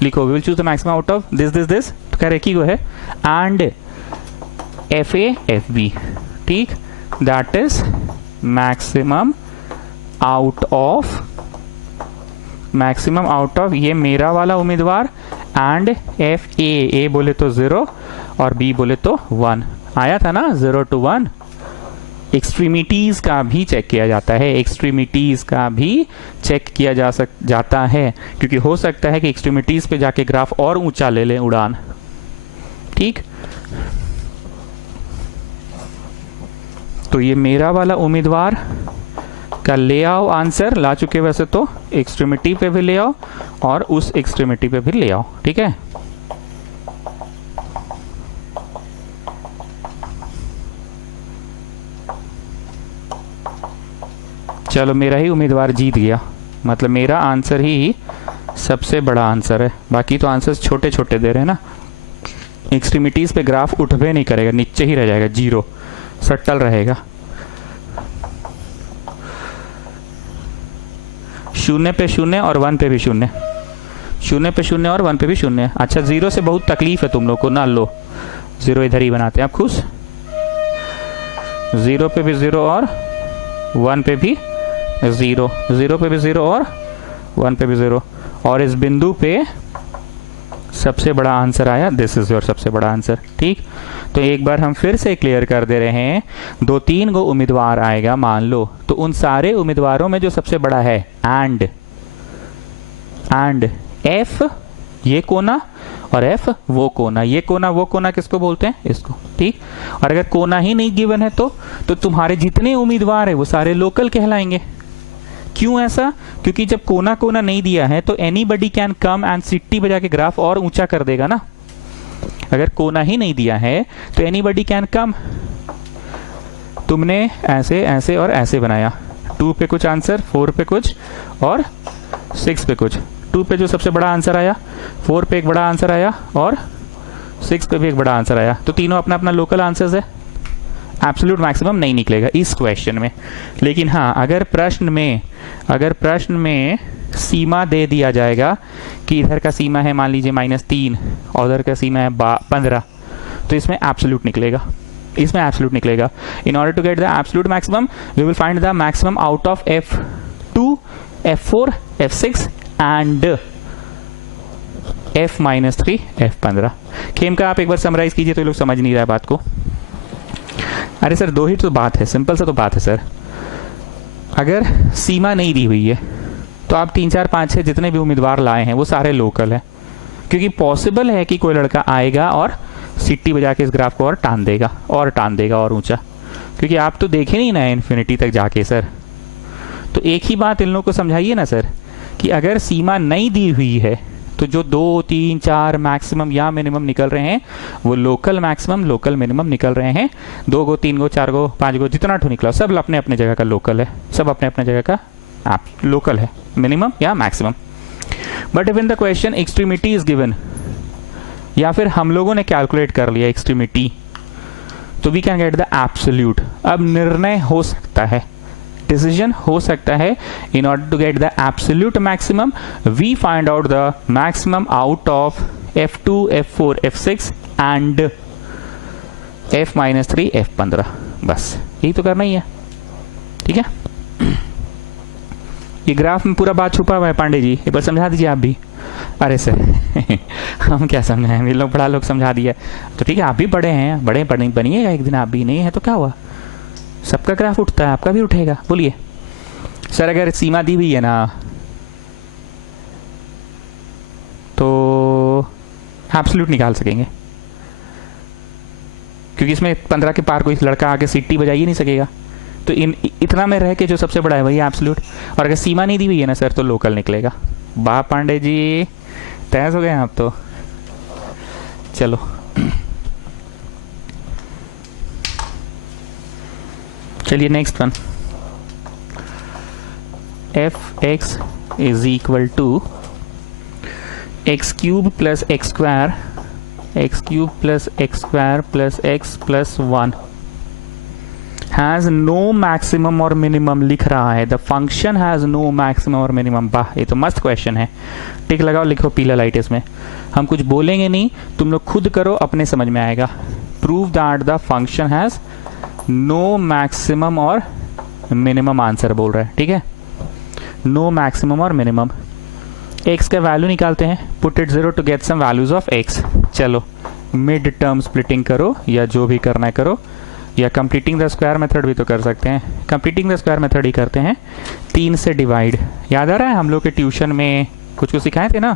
लिखो, we will choose the maximum out of this तो खैर एक ही को है, and FA FB, ठीक, that is maximum out of ये मेरा वाला उम्मीदवार and FA, A बोले तो 0 और B बोले तो 1, आया था ना 0 to 1। एक्सट्रीमिटीज का भी चेक किया जाता है, एक्सट्रीमिटीज का भी चेक किया जाता है, क्योंकि हो सकता है कि एक्सट्रीमिटीज पे जाके ग्राफ और ऊंचा ले लें उड़ान, ठीक। तो ये मेरा वाला उम्मीदवार का ले आओ, आंसर ला चुके वैसे तो, एक्सट्रीमिटी पे भी ले आओ और उस एक्सट्रीमिटी पे भी ले आओ, ठीक है। चलो मेरा ही उम्मीदवार जीत गया, मतलब मेरा आंसर ही सबसे बड़ा आंसर है, बाकी तो आंसर्स छोटे छोटे दे रहे हैं ना। एक्सट्रीमिटीज पे ग्राफ उठबे नहीं करेगा, नीचे ही रह जाएगा, 0 सट्टल रहेगा, 0 पे 0 और 1 पे भी 0, 0 पे 0 और 1 पे भी 0। अच्छा 0 से बहुत तकलीफ है तुम लोग को ना, लो 0 इधर ही बनाते हैं आप खुश, 0 पे भी 0 और 1 पे भी 0, 0 पे भी 0 और 1 पे भी 0, और इस बिंदु पे सबसे बड़ा आंसर आया, दिस इज योर सबसे बड़ा आंसर, ठीक। तो एक बार हम फिर से क्लियर कर दे रहे हैं, 2-3 गो उम्मीदवार आएगा मान लो, तो उन सारे उम्मीदवारों में जो सबसे बड़ा है एंड F ये कोना और F वो कोना, ये कोना वो कोना किसको बोलते हैं, इसको, ठीक। और अगर कोना ही नहीं गिवन है तो तुम्हारे जितने उम्मीदवार है वो सारे लोकल कहलाएंगे। क्यों ऐसा, क्योंकि जब कोना कोना नहीं दिया है तो anybody can come and city बजा के ग्राफ और ऊंचा कर देगा ना। अगर कोना ही नहीं दिया है तो एनीबडी कैन कम, तुमने ऐसे ऐसे और ऐसे बनाया, 2 पे कुछ आंसर, 4 पे कुछ और 6 पे कुछ, 2 पे जो सबसे बड़ा आंसर आया, 4 पे एक बड़ा आंसर आया और 6 पे भी एक बड़ा आंसर आया, तो तीनों अपना अपना लोकल आंसर्स है। एब्सोल्यूट मैक्सिमम नहीं निकलेगा इस क्वेश्चन में, लेकिन हाँ अगर प्रश्न में सीमा दे दिया जाएगा कि इधर का सीमा है मान लीजिए -3 और उधर का सीमा है 15, तो इसमें एब्सोल्यूट निकलेगा, इसमें एब्सोल्यूट निकलेगा। In order to get the absolute maximum we will find the maximum out of F2, F4, F6 and F-3, F15। खेम का आप एक बार समराइज कीजिए, तो ये लोग समझ नहीं रहा है बात को। अरे सर 2 ही तो बात है, सिंपल सा तो बात है सर। अगर सीमा नहीं दी हुई है तो आप 3, 4, 5, 6 जितने भी उम्मीदवार लाए हैं वो सारे लोकल है, क्योंकि पॉसिबल है कि कोई लड़का आएगा और सिटी बजा के इस ग्राफ को और टान देगा और ऊंचा, क्योंकि आप तो देखे नहीं ना इन्फिनिटी तक जाके सर। तो एक ही बात इन लोगों को समझाइए ना सर, कि अगर सीमा नहीं दी हुई है तो जो 2, 3, 4 मैक्सिमम या मिनिमम निकल रहे हैं वो लोकल मैक्सिमम लोकल मिनिमम निकल रहे हैं। 2 गो 3 गो 4 गो 5 गो जितना ठो निकला सब अपने अपने जगह का लोकल है, सब अपने अपने जगह का लोकल है, मिनिमम या maximum. But if in the question extremity is given, या फिर हम लोगों ने कैलकुलेट कर लिया एक्सट्रीमिटी, तो we can get the absolute. अब निर्णय हो सकता है, डिसीजन हो सकता है, in order to get the absolute maximum we find out the maximum out of F2, F4, F6 and F-3, F15। बस यही तो करना ही है, ठीक है। ये ग्राफ में पूरा बात छुपा हुआ है पांडे जी, एक बार समझा दीजिए आप भी। अरे सर हम क्या समझाएं, ये लोग बड़ा लोग समझा दिया, तो ठीक है आप भी बड़े हैं, बड़े बनिएगा एक दिन, आप भी नहीं है तो क्या हुआ, सबका ग्राफ उठता है, आपका भी उठेगा। बोलिए सर, अगर सीमा दी हुई है ना तो एब्सोल्यूट निकाल सकेंगे, क्योंकि इसमें 15 के पार कोई लड़का आके सीटी बजा ही नहीं सकेगा। तो इतना में रह के जो सबसे बड़ा है वही एब्सोल्यूट, और अगर सीमा नहीं दी हुई है ना सर तो लोकल निकलेगा। वाह पांडे जी, तैस हो गए आप तो। चलो चलिए next one. F x is equal to x cube plus x square, x cube plus x square plus x plus 1 has no maximum और मिनिमम लिख रहा है। The function has no maximum और मिनिमम। वाह, ये तो मस्त क्वेश्चन है। टिक लगाओ, लिखो पीला लाइट। इसमें हम कुछ बोलेंगे नहीं, तुम लोग खुद करो, अपने समझ में आएगा। Prove that the function has no maximum और मिनिमम आंसर बोल रहा है, ठीक है। नो मैक्सिमम और मिनिमम। एक्स का वैल्यू निकालते हैं, put it 0 to get some values of x. चलो मिड टर्म स्प्लिटिंग करो या जो भी करना है करो, या कंप्लीटिंग द स्क्वायर मेथड भी तो कर सकते हैं। कंप्लीटिंग द स्क्वायर मेथड ही करते हैं। 3 से डिवाइड, याद आ रहा है हम लोग के ट्यूशन में कुछ सिखाए थे ना,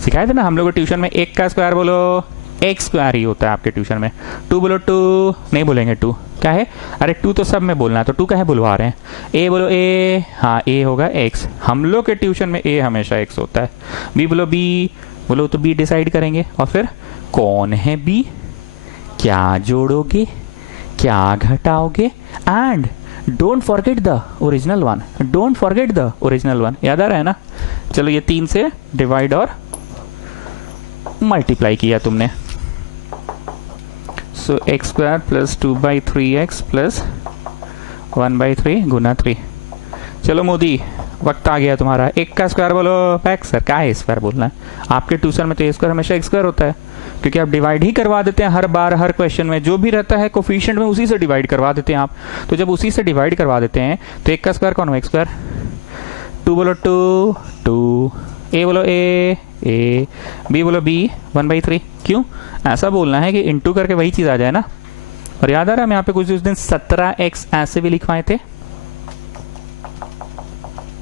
सिखाए थे ना हम लोग के ट्यूशन में। 1 का स्क्वायर बोलो एक्स स्क्वायर ही होता है आपके ट्यूशन में। 2 बोलो 2, नहीं बोलेंगे 2, क्या है, अरे 2 तो सब में बोलना है, तो 2 का है बुलवा रहे हैं। ए बोलो ए, हाँ ए होगा एक्स, हम लोग के ट्यूशन में ए हमेशा एक्स होता है। बी बोलो बी, बोलो तो बी डिसाइड करेंगे। और फिर कौन है बी, क्या जोड़ोगे, क्या घटाओगे, and don't forget the original one, don't forget the original one. याद आ रहा है ना। चलो ये 3 से डिवाइड और मल्टीप्लाई किया तुमने। So x square plus 2/3x plus 1/3 गुना 3। चलो मोदी, वक्त आ गया तुम्हारा। 1 का स्क्वायर बोलो। बैक सर, क्या है स्क्वायर बोलना है, आपके ट्यूशन में तो ए स्क्वायर हमेशा एक्स स्क्वायर होता है, क्योंकि आप डिवाइड ही करवा देते हैं हर बार, हर क्वेश्चन में जो भी रहता है कोफिशिएंट में उसी से डिवाइड करवा देते हैं आप। तो जब उसी से डिवाइड करवा देते हैं तो 1 का स्क्वायर कौन हो, एक्स स्क्वायर। 2 बोलो 2, 2, ए बोलो ए, ए, बी बोलो बी 1/3। क्यों ऐसा बोलना है कि इंटू करके वही चीज आ जाए ना। और याद आ रहा है, मैं यहाँ पे कुछ उस दिन 17x ऐसे भी लिखवाए थे,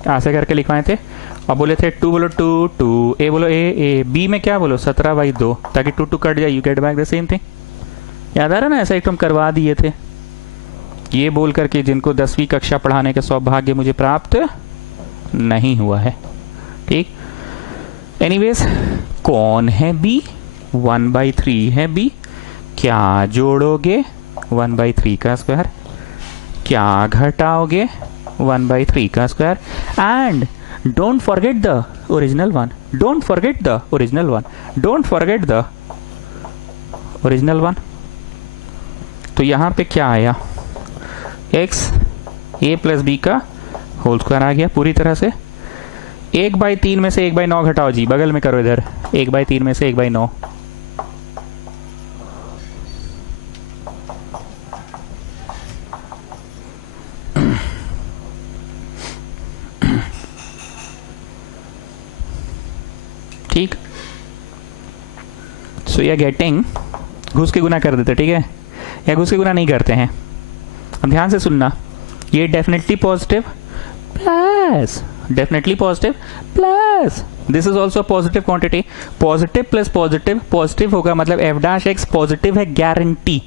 ऐसे करके लिखवाए थे, और बोले थे 2 बोलो 2, 2, ए बोलो ए, बी में क्या बोलो 17/2, ताकि 2 2 कट जाए, you get back the same thing. याद आ रहा है ना, ऐसा एक हम करवा दिए थे। ये बोल करके जिनको 10वीं कक्षा पढ़ाने का सौभाग्य मुझे प्राप्त नहीं हुआ है, ठीक। एनीवेज, कौन है बी, 1/3 है बी, क्या जोड़ोगे 1/3 का स्क्वायर, क्या घटाओगे 1/3 का square, and don't forget the original one, don't forget the original one, don't forget the original one. तो यहां पे क्या आया, एक्स ए प्लस बी का होल स्क्वायर आ गया पूरी तरह से। 1/3 में से 1/9 घटाओ जी, बगल में करो इधर, 1/3 में से 1/9। ठीक, सो यू आर गेटिंग, घुस के गुना कर देते, ठीक है, या घुस के गुना नहीं करते हैं। अब ध्यान से सुनना, ये definitely positive plus, definitely positive plus, this is also positive quantity. Positive plus positive, positive होगा मतलब एफ डैश एक्स पॉजिटिव है, गारंटी।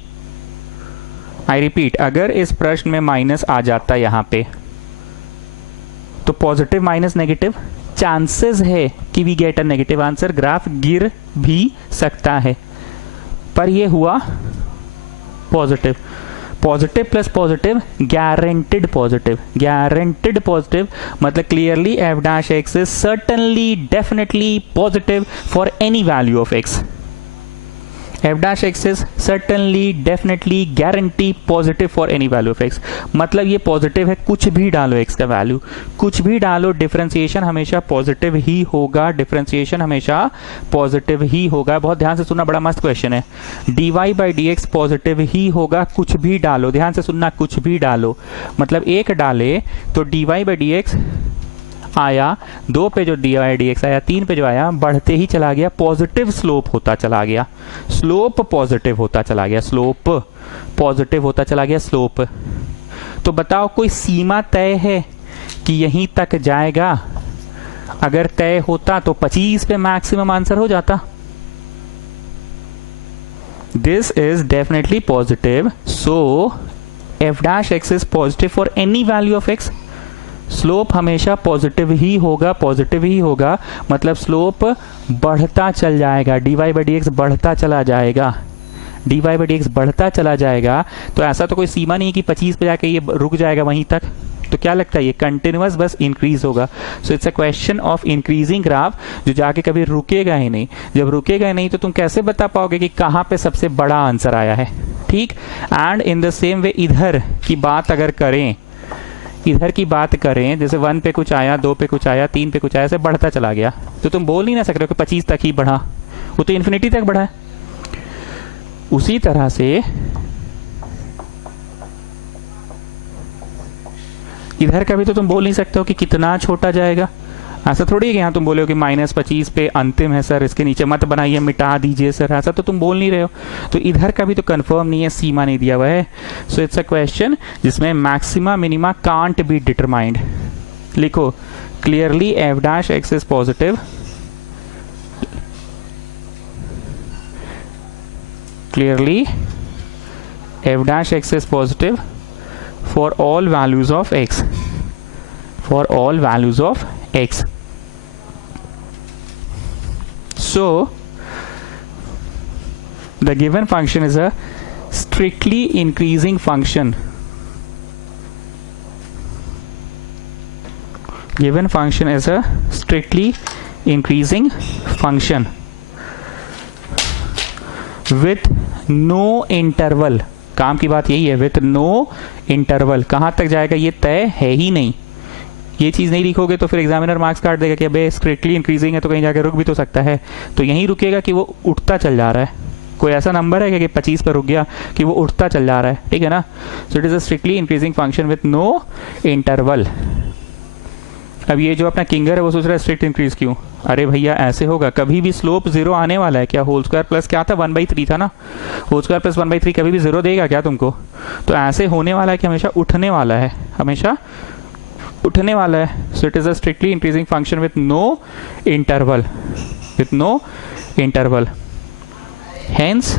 आई रिपीट, अगर इस प्रश्न में माइनस आ जाता यहां पे, तो पॉजिटिव माइनस नेगेटिव, चांसेस है कि we get a negative answer, graph गिर भी सकता है, पर ये हुआ positive. Positive plus positive, guaranteed positive, guaranteed positive, मतलब clearly f dash x is certainly definitely positive for any value of x. F dash x is certainly definitely guarantee positive for any value of x. मतलब ये positive है, कुछ भी डालो x का value, कुछ भी डालो, डिफरेंशिएशन हमेशा पॉजिटिव ही होगा, डिफरेंशिएशन हमेशा पॉजिटिव ही होगा। बहुत ध्यान से सुनना, बड़ा मस्त क्वेश्चन है। dy/dx पॉजिटिव ही होगा, कुछ भी डालो, ध्यान से सुनना, कुछ भी डालो, मतलब 1 डाले तो dy/dx आया, 2 पे जो dy/dx आया, 3 पे जो आया, बढ़ते ही चला गया, पॉजिटिव स्लोप होता चला गया, स्लोप पॉजिटिव होता चला गया, स्लोप पॉजिटिव होता चला गया, स्लोप। तो बताओ कोई सीमा तय है कि यहीं तक जाएगा? अगर तय होता तो 25 पे मैक्सिमम आंसर हो जाता, this is definitely positive, so F dash x is positive for any value of x. Slope हमेशा पॉजिटिव ही होगा, पॉजिटिव ही होगा, मतलब स्लोप बढ़ता चल जाएगा, dy बाई डी एक्स बढ़ता चला जाएगा, dy बाई डी एक्स बढ़ता चला जाएगा। तो ऐसा तो कोई सीमा नहीं है कि 25 पे जाके ये रुक जाएगा वहीं तक। तो क्या लगता है ये कंटिन्यूअस बस इंक्रीज होगा। सो it's a question of increasing graph जो जाके कभी रुकेगा ही नहीं। जब रुकेगा ही नहीं तो तुम कैसे बता पाओगे कि कहाँ पे सबसे बड़ा आंसर आया है, ठीक। And in the same way इधर की बात अगर करें, इधर की बात करें, जैसे 1 पे कुछ आया, 2 पे कुछ आया, 3 पे कुछ आया, ऐसे बढ़ता चला गया, तो तुम बोल नहीं ना सकते हो कि 25 तक ही बढ़ा, वो तो इन्फिनिटी तक बढ़ा है। उसी तरह से इधर का भी तो तुम बोल नहीं सकते हो कि कितना छोटा जाएगा। ऐसा थोड़ी है कि यहाँ तुम बोले हो कि -25 पे अंतिम है सर, इसके नीचे मत बनाइए, मिटा दीजिए सर, ऐसा तो तुम बोल नहीं रहे हो। तो इधर का भी तो कंफर्म नहीं है, सीमा नहीं दिया हुआ है। सो इट्स अ क्वेश्चन जिसमें maxima minima can't be determined. लिखो clearly f dash x is positive, clearly f dash x is positive for all values of x, for all values of x. So the given function is a strictly increasing function. Given function is a strictly increasing function with no interval. काम की बात यही है, with no interval. कहाँ तक जाएगा ये तय है ही नहीं। ये चीज़ नहीं लिखोगे तो फिर एग्जामिनर मार्क्स काट देगा कि अबे स्ट्रिक्टली इंक्रीजिंग है तो कहीं जाकर रुक भी तो सकता है। तो यहीं रुकेगा कि वो उठता चल जा रहा है। कोई ऐसा नंबर है कि 25 पर रुक गया कि वो उठता चल जा रहा है, ठीक है ना। So it is a strictly increasing function with no interval. अब ये जो अपना किंगर है वो सोच रहा है स्ट्रिक्ट इंक्रीज क्यों। अरे भैया ऐसे होगा, कभी भी स्लोप 0 आने वाला है क्या। होल स्क्वायर प्लस क्या था 1/3 था ना, होल स्क्वायर प्लस 1/3 कभी भी 0 देगा क्या तुमको। तो ऐसे होने वाला है कि हमेशा उठने वाला है, हमेशा उठने वाला है। So it is a strictly increasing function with no interval, with no interval. Hence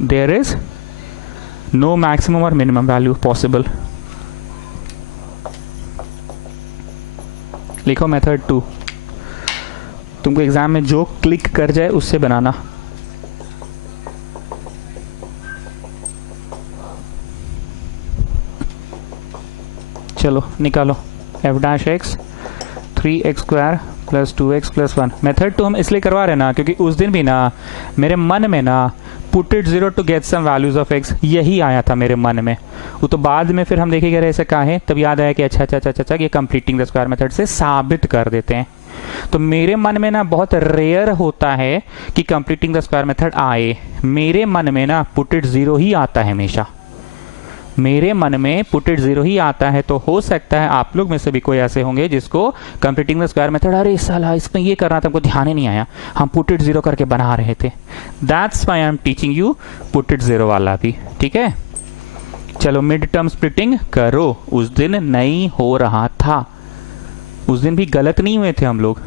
there is no maximum और मिनिमम वैल्यू पॉसिबल। लिखो मेथड 2, तुमको एग्जाम में जो क्लिक कर जाए उससे बनाना। चलो निकालो F dash x 3x square plus 2x plus 1। Method 2 हम इसलिए करवा रहे ना क्योंकि उस दिन भी ना मेरे मन में ना put it 0 to get some values of x यही आया था मेरे मन में। वो तो बाद में फिर हम देखेंगे रहे ऐसे काहे, तब याद आया कि अच्छा ये कंप्लीटिंग द स्क्वायर मेथड से साबित कर देते हैं। तो मेरे मन में ना बहुत रेयर होता है कि कंप्लीटिंग द स्क्वायर मेथड आए। मेरे मन में ना पुट इट 0 ही आता है हमेशा, मेरे मन में पुट इट 0 ही आता है। तो हो सकता है आप लोग में से भी कोई ऐसे होंगे जिसको कंप्लीटिंग द स्क्वायर मेथड, अरे साला इसमें ये करना था, हमको ध्यान ही नहीं आया, हम पुट इट 0 करके बना रहे थे। That's why I am teaching you put it 0 वाला भी, ठीक है। चलो मिड टर्म स्प्लिटिंग करो। उस दिन नहीं हो रहा था, उस दिन भी गलत नहीं हुए थे हम लोग,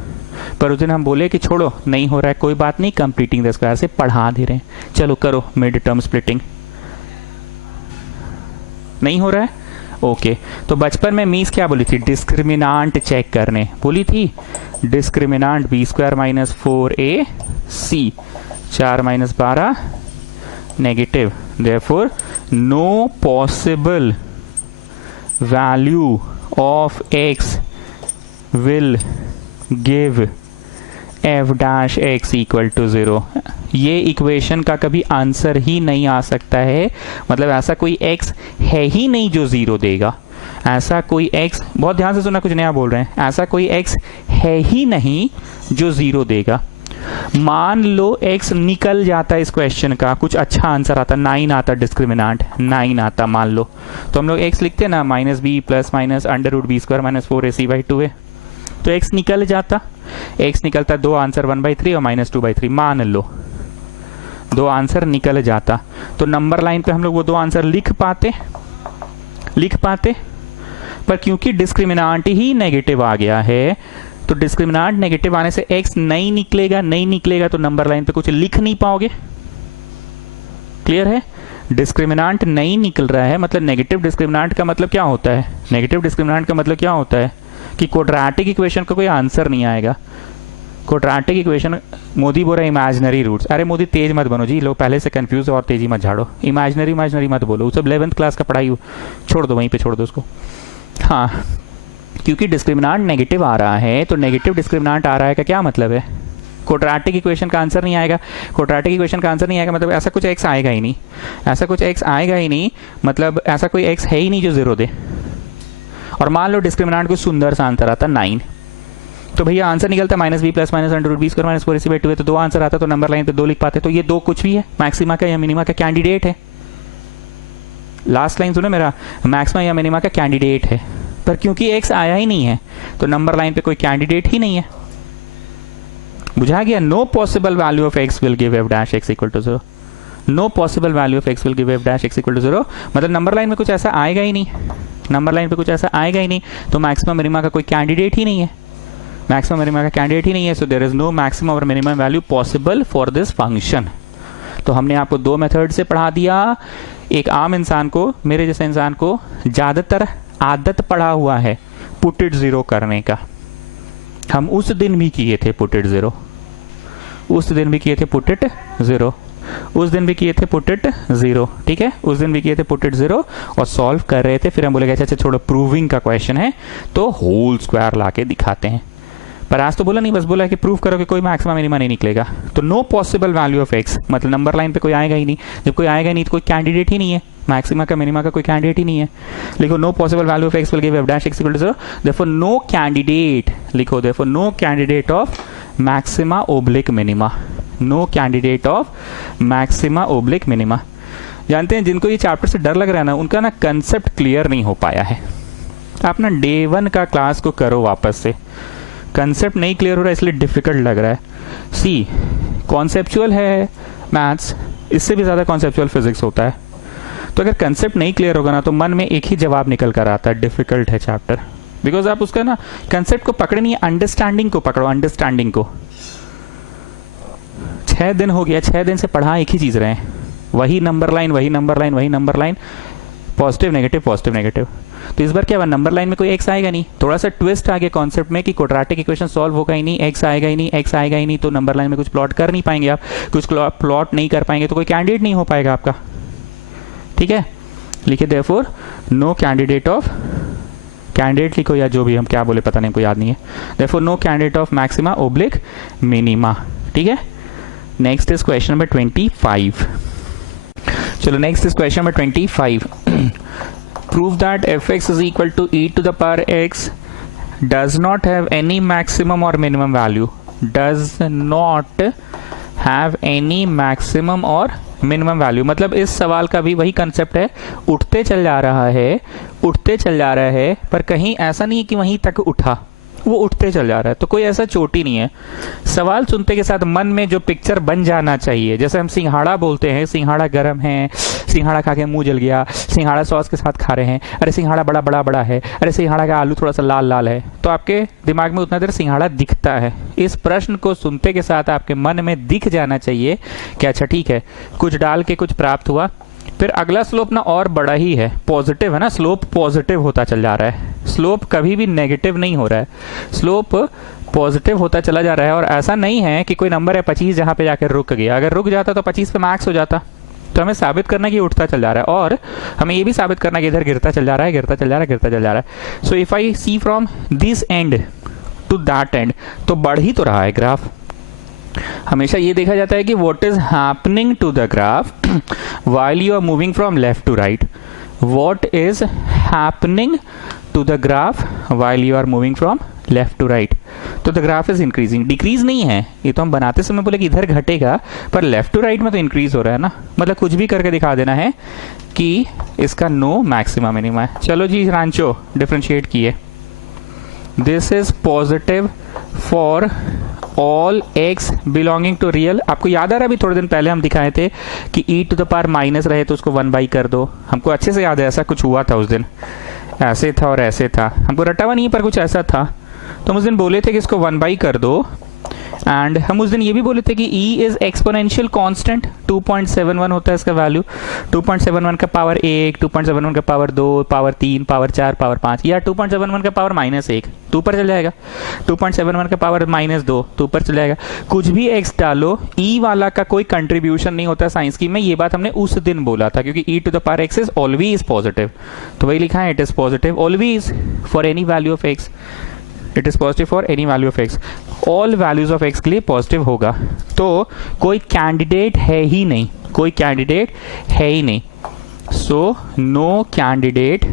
पर उस दिन हम बोले कि छोड़ो नहीं हो रहा है कोई बात नहीं, कंप्लीटिंग द स्क्वायर से पढ़ा दे रहे हैं। चलो करो मिड टर्म स्प्लिटिंग। नहीं हो रहा है, ओके। तो बचपन में मीस क्या बोली थी, डिस्क्रिमिनांट चेक करने बोली थी। Discriminant b square minus 4ac 4 minus 12 negative, therefore no possible value of x will give f dash x equal to 0। ये इक्वेशन का कभी आंसर ही नहीं आ सकता है, मतलब ऐसा कोई x है ही नहीं जो 0 देगा। ऐसा कोई x, बहुत ध्यान से सुनना कुछ नया बोल रहे हैं, ऐसा कोई x है ही नहीं जो 0 देगा। मान लो x निकल जाता है इस क्वेश्चन का, कुछ अच्छा आंसर आता, 9 आता, डिस्क्रिमिनांट 9 आता मान लो, तो हम लोग x लिखते ना minus b plus minus under root b square minus 4ac/2a। तो x निकल जाता, x निकलता, 2 आंसर 1/3 और माइनस 2/3 मान लो 2 आंसर निकल जाता। तो नंबर लाइन पे हम लोग वो 2 आंसर लिख पाते, पर क्योंकि डिस्क्रिमिनांट ही नेगेटिव आ गया है, तो डिस्क्रिमिनांट नेगेटिव आने से x नहीं निकलेगा तो नंबर लाइन पे कुछ लिख नहीं पाओगे। क्लियर है? डिस्क्रिमिनांट नहीं निकल रहा है, मतलब नेगेटिव डिस्क्रिमिनांट का मतलब क्या होता है? नेगेटिव डिस्क्रिमिनांट का मतलब क्या होता है कि क्वाड्रेटिक इक्वेशन का कोई आंसर नहीं आएगा। क्वाड्रेटिक इक्वेशन, मोदी बोल रहा है इमेजिनरी रूट्स। अरे मोदी तेज मत बनो जी, लोग पहले से कंफ्यूज और तेजी मत झाड़ो। इमेजिनरी इमेजिनरी मत बोलो, सब 11th क्लास का पढ़ाई छोड़ दो, वहीं पे छोड़ दो उसको। हाँ, क्योंकि डिस्क्रिमिनांट नेगेटिव आ रहा है, तो नेगेटिव डिस्क्रिमिनांट आ रहा है का क्या मतलब है? क्वाड्रेटिक इक्वेशन का आंसर नहीं आएगा। क्वाड्रेटिक इक्वेशन का आंसर नहीं आएगा मतलब ऐसा कुछ x आएगा ही नहीं, ऐसा कुछ x आएगा ही नहीं, मतलब ऐसा कोई x है ही नहीं जो 0 दे। और मान लो डिस्क्रिमिनांट को सुंदर सा आंसर आता 9, तो भैया आंसर निकलता -b + -√b² - 4ac/2 है, तो 2 आंसर आता तो नंबर लाइन पे 2 लिख पाते। तो ये 2 कुछ भी है, मैक्सिमा का या मिनिमा का कैंडिडेट है। लास्ट लाइन सुनो मेरा, मैक्सिमा या मिनिमा का कैंडिडेट है, पर क्योंकि x आया ही नहीं है तो नंबर लाइन पे कोई कैंडिडेट ही नहीं है। बुझा गया? No possible value of x will give f dash x equal to 0। No possible value of x will give f dash x equal to 0 मतलब नंबर लाइन में कुछ ऐसा आएगा ही नहीं, नंबर लाइन पे कुछ ऐसा आएगा ही नहीं, तो मैक्सिमम मिनिमा का कोई कैंडिडेट ही नहीं है, मैक्सिमम मिनिमा का कैंडिडेट ही नहीं है। So there is no maximum और minimum value possible for this function. तो हमने आपको 2 मेथड से पढ़ा दिया। एक आम इंसान को, मेरे जैसे इंसान को ज्यादातर आदत पड़ा हुआ है पुट इट 0 करने का। हम उस दिन भी किए थे पुट इट 0, उस दिन भी किए थे पुट इट 0, उस दिन भी किए थे पुट इट 0, ठीक है, उस दिन भी किए थे पुट इट 0 और सॉल्व कर रहे थे। फिर हम बोले अच्छा छोड़ो, प्रूविंग का क्वेश्चन है तो होल स्क्वायर लाके दिखाते हैं। पर आज तो बोला नहीं, बस बोला कि प्रूव करो कि कोई मैक्सिमा मिनिमा नहीं निकलेगा। तो no possible value of x मतलब नंबर लाइन पे कोई आएगा ही नहीं। जब कोई आएगा ही नहीं तो कोई कैंडिडेट ही नहीं है, मैक्सिमा का मिनिमा का कोई कैंडिडेट ही नहीं है। लिखो no possible value of x will give f dash x equal to 0, therefore no candidate, लिखो therefore no candidate of maxima oblique minima, no candidate of maxima oblique minima. जानते हैं जिनको ये चैप्टर से डर लग रहा है ना, उनका ना कंसेप्ट क्लियर नहीं हो पाया है। आप ना डे 1 का क्लास को करो वापस से, कंसेप्ट नहीं क्लियर हो रहा है इसलिए डिफिकल्ट लग रहा है। सी, कॉन्सेप्चुअल है मैथ्स, इससे भी ज़्यादा कॉन्सेप्चुअल फिजिक्स होता है। तो अगर कंसेप्ट नहीं क्लियर होगा ना तो मन में एक ही जवाब निकल कर आता है, डिफिकल्ट है चैप्टर। बिकॉज आप उसका ना कंसेप्ट को पकड़े नहीं, अंडरस्टैंडिंग को पकड़ो, अंडरस्टैंडिंग को। 6 दिन हो गया, 6 दिन से पढ़ा एक ही चीज रहे हैं, वही नंबर लाइन, वही नंबर लाइन, वही number line, positive negative positive negative. तो इस बार क्या हुआ, नंबर लाइन में कोई x आएगा नहीं, थोड़ा सा ट्विस्ट आ गया कॉन्सेप्ट में कि क्वाड्रेटिक इक्वेशन सॉल्व होगा ही नहीं, x आएगा ही नहीं, x आएगा ही नहीं, तो नंबर लाइन में कुछ प्लॉट कर नहीं पाएंगे आप, कुछ प्लॉट नहीं कर पाएंगे तो कोई कैंडिडेट नहीं हो पाएगा आपका, ठीक है। लिखिए therefore no candidate of, candidate लिखो या जो भी हम क्या बोले पता नहीं, हमको याद नहीं है। Therefore no candidate of maxima oblique minima, ठीक है। Next is question number 25। चलो next is question number 25। Prove that fx is equal to e to the power x does not have any maximum or minimum value, does not have any maximum or minimum value. मतलब इस सवाल का भी वही concept है, उठते चल जा रहा है, उठते चल जा रहा है, पर कहीं ऐसा नहीं है कि वहीं तक उठा, वो उठते चल जा रहा है, तो कोई ऐसा चोटी नहीं है। सवाल सुनते के साथ मन में जो पिक्चर बन जाना चाहिए, जैसे हम सिंघाड़ा बोलते हैं, सिंघाड़ा गरम है, सिंघाड़ा खा के मुंह जल गया, सिंघाड़ा सॉस के साथ खा रहे हैं, अरे सिंघाड़ा बड़ा बड़ा बड़ा है, अरे सिंघाड़ा का आलू थोड़ा सा लाल लाल है, तो आपके दिमाग में उतना देर सिंघाड़ा दिखता है। इस प्रश्न को सुनते के साथ आपके मन में दिख जाना चाहिए कि अच्छा ठीक है, कुछ डाल के कुछ प्राप्त हुआ। फिर अगला स्लोप ना और बड़ा ही है, पॉजिटिव है ना, स्लोप पॉजिटिव होता चल जा रहा है, स्लोप कभी भी नेगेटिव नहीं हो रहा है, स्लोप पॉजिटिव होता चला जा रहा है। और ऐसा नहीं है कि कोई नंबर है 25 जहां पे जाकर रुक गया, अगर रुक जाता तो 25 पे मैक्स हो जाता। तो हमें साबित करना कि उठता चल जा रहा है, और हमें ये भी साबित करना कि इधर गिरता चल जा रहा है, गिरता चल जा रहा है, गिरता चल जा रहा है। So if I see from this end to that end, तो बढ़ ही तो रहा है ग्राफ। हमेशा ये देखा जाता है कि what is happening to the graph while you are moving from left to right, what is happening to the graph while you are moving from left to right. तो the graph is increasing, decrease नहीं है। ये तो हम बनाते समय बोले कि इधर घटेगा, पर लेफ्ट टू राइट में तो इंक्रीज हो रहा है ना, मतलब कुछ भी करके दिखा देना है कि इसका नो मैक्सिमा मिनिमा है। चलो जी रांचो डिफरेंशिएट किए, this is positive for all x belonging to real. आपको याद आ रहा है, अभी थोड़े दिन पहले हम दिखाए थे कि e to the power minus रहे तो उसको 1 बाई कर दो, हमको अच्छे से याद है, ऐसा कुछ हुआ था उस दिन, ऐसे था और ऐसे था, हमको रटा हुआ नहीं पर कुछ ऐसा था। तो हम उस दिन बोले थे कि इसको 1 बाई कर दो, एंड हम उस दिन ये भी बोले थे कि ई इज एक्सपोनेंशियल कांस्टेंट, 2.71 होता है इसका वैल्यू, 2.71 का पावर 1, 2.71 का पावर 2, पावर 3, पावर 4, पावर 5, या 2.71 का पावर -1 तो ऊपर चल जाएगा, 2.71 का पावर -2 तो ऊपर चल जाएगा। कुछ भी एक्स डालो, ई वाला का कोई कंट्रीब्यूशन नहीं होता साइंस की में, ये बात हमने उस दिन बोला था, क्योंकि e to the power x is always positive, तो वही लिखा है, it is positive always for any value of x, it is positive for any value of x, all values of x के लिए पॉजिटिव होगा। तो कोई कैंडिडेट है ही नहीं, कोई कैंडिडेट है ही नहीं, so no candidate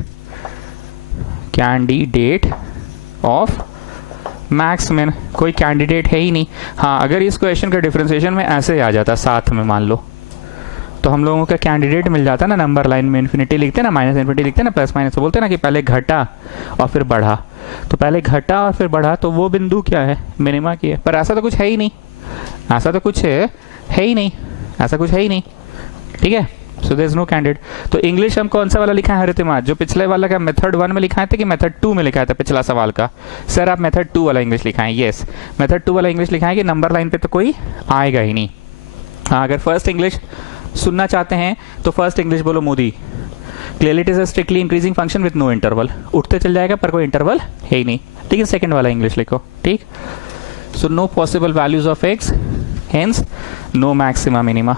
of max min, कोई कैंडिडेट है ही नहीं। हाँ, अगर इस क्वेश्चन का डिफरेंशिएशन में ऐसे आ जाता साथ में मान लो, तो हम लोगों का कैंडिडेट मिल जाता ना, नंबर लाइन में इन्फिनिटी लिखते ना, माइनस इन्फिनिटी लिखते ना, प्लस माइनस, तो बोलते ना कि पहले घटा और फिर बढ़ा, तो पहले घटा और फिर बढ़ा, तो वो बिंदु क्या है, मिनिमा की है। पर ऐसा तो कुछ है ही नहीं, ऐसा तो कुछ है ही नहीं, ऐसा कुछ है ही नहीं, ठीक है। So there is no candidate. तो इंग्लिश हम कौन सा वाला लिखा है हरितिमा, जो पिछले वाला का मेथड 1 में लिखा था कि मेथड 2 में लिखा था पिछला सवाल का? सर आप मेथड 2 वाला इंग्लिश लिखा है, यस मेथड 2 वाला इंग्लिश लिखा है कि नंबर लाइन पे तो कोई आएगा ही नहीं। हाँ, अगर फर्स्ट इंग्लिश सुनना चाहते हैं तो फर्स्ट इंग्लिश बोलो Modi, clearly it is a strictly increasing function with no interval, उठते चल जाएगा पर कोई इंटरवल है ही नहीं। लेकिन सेकंड वाला इंग्लिश लिखो, ठीक। So no possible values of x, hence no maxima minima.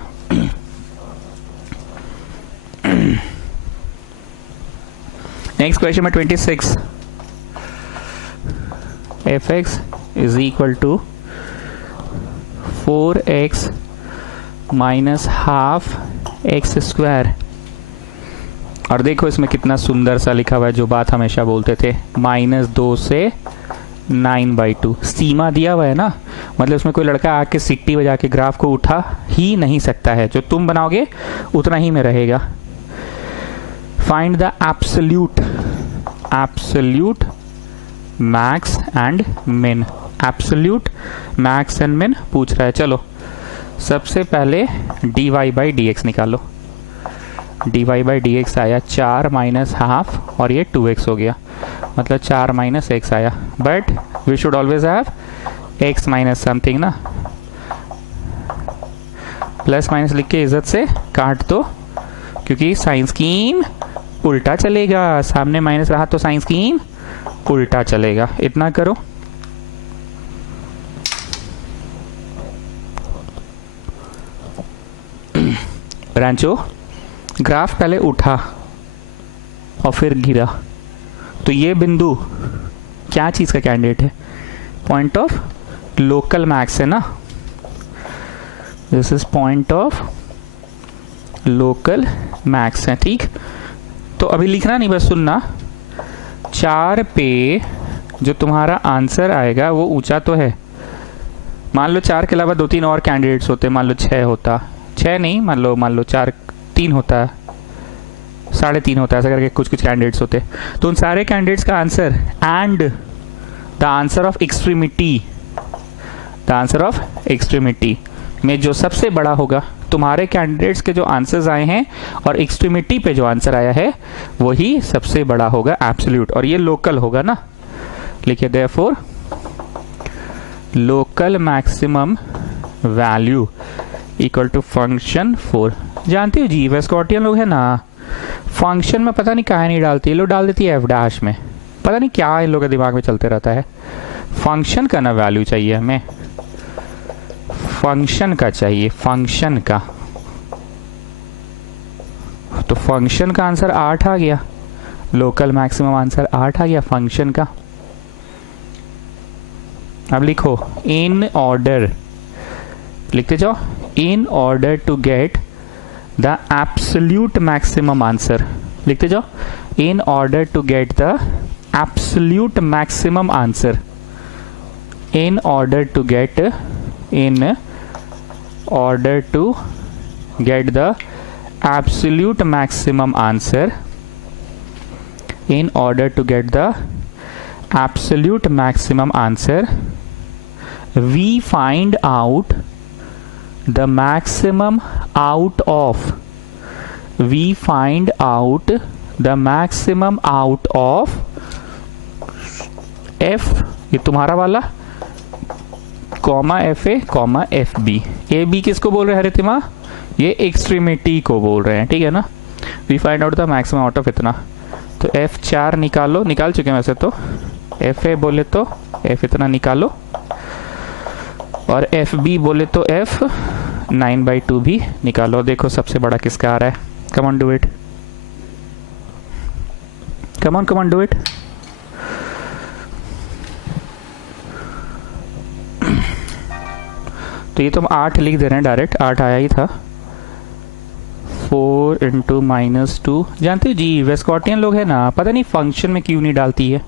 Next question में 26, f x is equal to 4x minus half x square, और देखो इसमें कितना सुंदर सा लिखा हुआ है, जो बात हमेशा बोलते थे, -2 से 9/2 सीमा दिया हुआ है ना, मतलब उसमें कोई लड़का आके सिट्टी बजा के ग्राफ को उठा ही नहीं सकता है, जो तुम बनाओगे उतना ही में रहेगा। Find the absolute max and मिन, एब्सोल्यूट मैक्स एंड मिन पूछ रहा है। चलो सबसे पहले dy/dx निकालो, dy/dx आया 4 माइनस हाफ और ये 2x हो गया, मतलब 4 माइनस x आया, but we should always have x minus something ना, प्लस माइनस लिख के इज्जत से काट दो, क्योंकि साइन स्कीम उल्टा चलेगा, सामने माइनस रहा तो साइन स्कीम उल्टा चलेगा। इतना करो, ब्रांचो ग्राफ पहले उठा और फिर गिरा, तो ये बिंदु क्या चीज का कैंडिडेट है, पॉइंट ऑफ लोकल मैक्स है ना, this is point of local max है, ठीक। तो अभी लिखना नहीं, बस सुनना, 4 पे जो तुम्हारा आंसर आएगा वो ऊंचा तो है, मान लो 4 के अलावा 2-3 और कैंडिडेट्स होते, मान लो 6 होता, 6 नहीं, मान लो 4, 3 होता, 3.5 होता है, ऐसा करके कुछ कैंडिडेट्स होते, तो उन सारे कैंडिडेट्स का answer and the answer of extremity में जो सबसे बड़ा होगा, तुम्हारे कैंडिडेट्स के जो आंसर्स आए हैं और एक्सट्रीमिटी पे जो आंसर आया है वही सबसे बड़ा होगा एब्सोल्यूट, और ये लोकल होगा ना, लिखिए therefore local maximum value equal to function 4। जानती हो जी, वेस्कॉटियन लोग है ना, फंक्शन में पता नहीं काहे नहीं डालती, ये लोग डाल देती है एफ डैश में, पता नहीं क्या इन लोगों के दिमाग में चलते रहता है। फंक्शन का ना वैल्यू चाहिए हमें, फंक्शन का चाहिए, फंक्शन का, तो फंक्शन का आंसर 8 आ गया, लोकल मैक्सिमम आंसर 8 आ गया फंक्शन का। अब लिखो इन ऑर्डर, लिखते जाओ, in order to get the absolute maximum answer, लिखते जाओ, in order to get the absolute maximum answer, in order to get the absolute maximum answer, in order to get the absolute maximum answer, we find out the maximum out of, we find out the maximum out of f, ये तुम्हारा वाला comma f a comma f b. A b किसको बोल रहे हैं हरितिमा? ये extremity को बोल रहे हैं, ठीक है ना। We find out the maximum out of इतना, तो F4 निकालो, निकाल चुके हैं वैसे तो। एफ ए बोले तो F इतना निकालो, और एफ बी बोले तो F 9/2 भी निकालो। देखो सबसे बड़ा किसका आ रहा है। Come on do it, come on do it. तो ये तो हम 8 लिख दे रहे हैं डायरेक्ट, 8 आया ही था। 4 इंटू -2। जानते हो जी वेस्कॉटियन लोग है ना, पता नहीं फंक्शन में क्यों नहीं डालती है।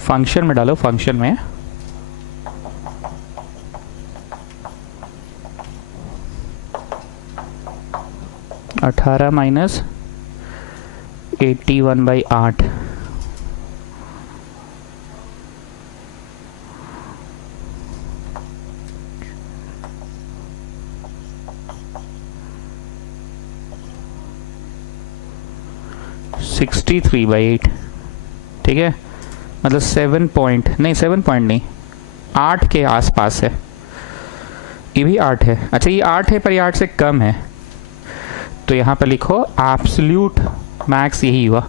फंक्शन में डालो, फंक्शन में। -18 81/8। (63/8), ठीक है, मतलब 7 पॉइंट नहीं 8 के आसपास है। ये भी 8 है। अच्छा ये 8 है पर ये 8 से कम है, तो यहाँ पर लिखो एब्सोल्यूट मैक्स यही हुआ,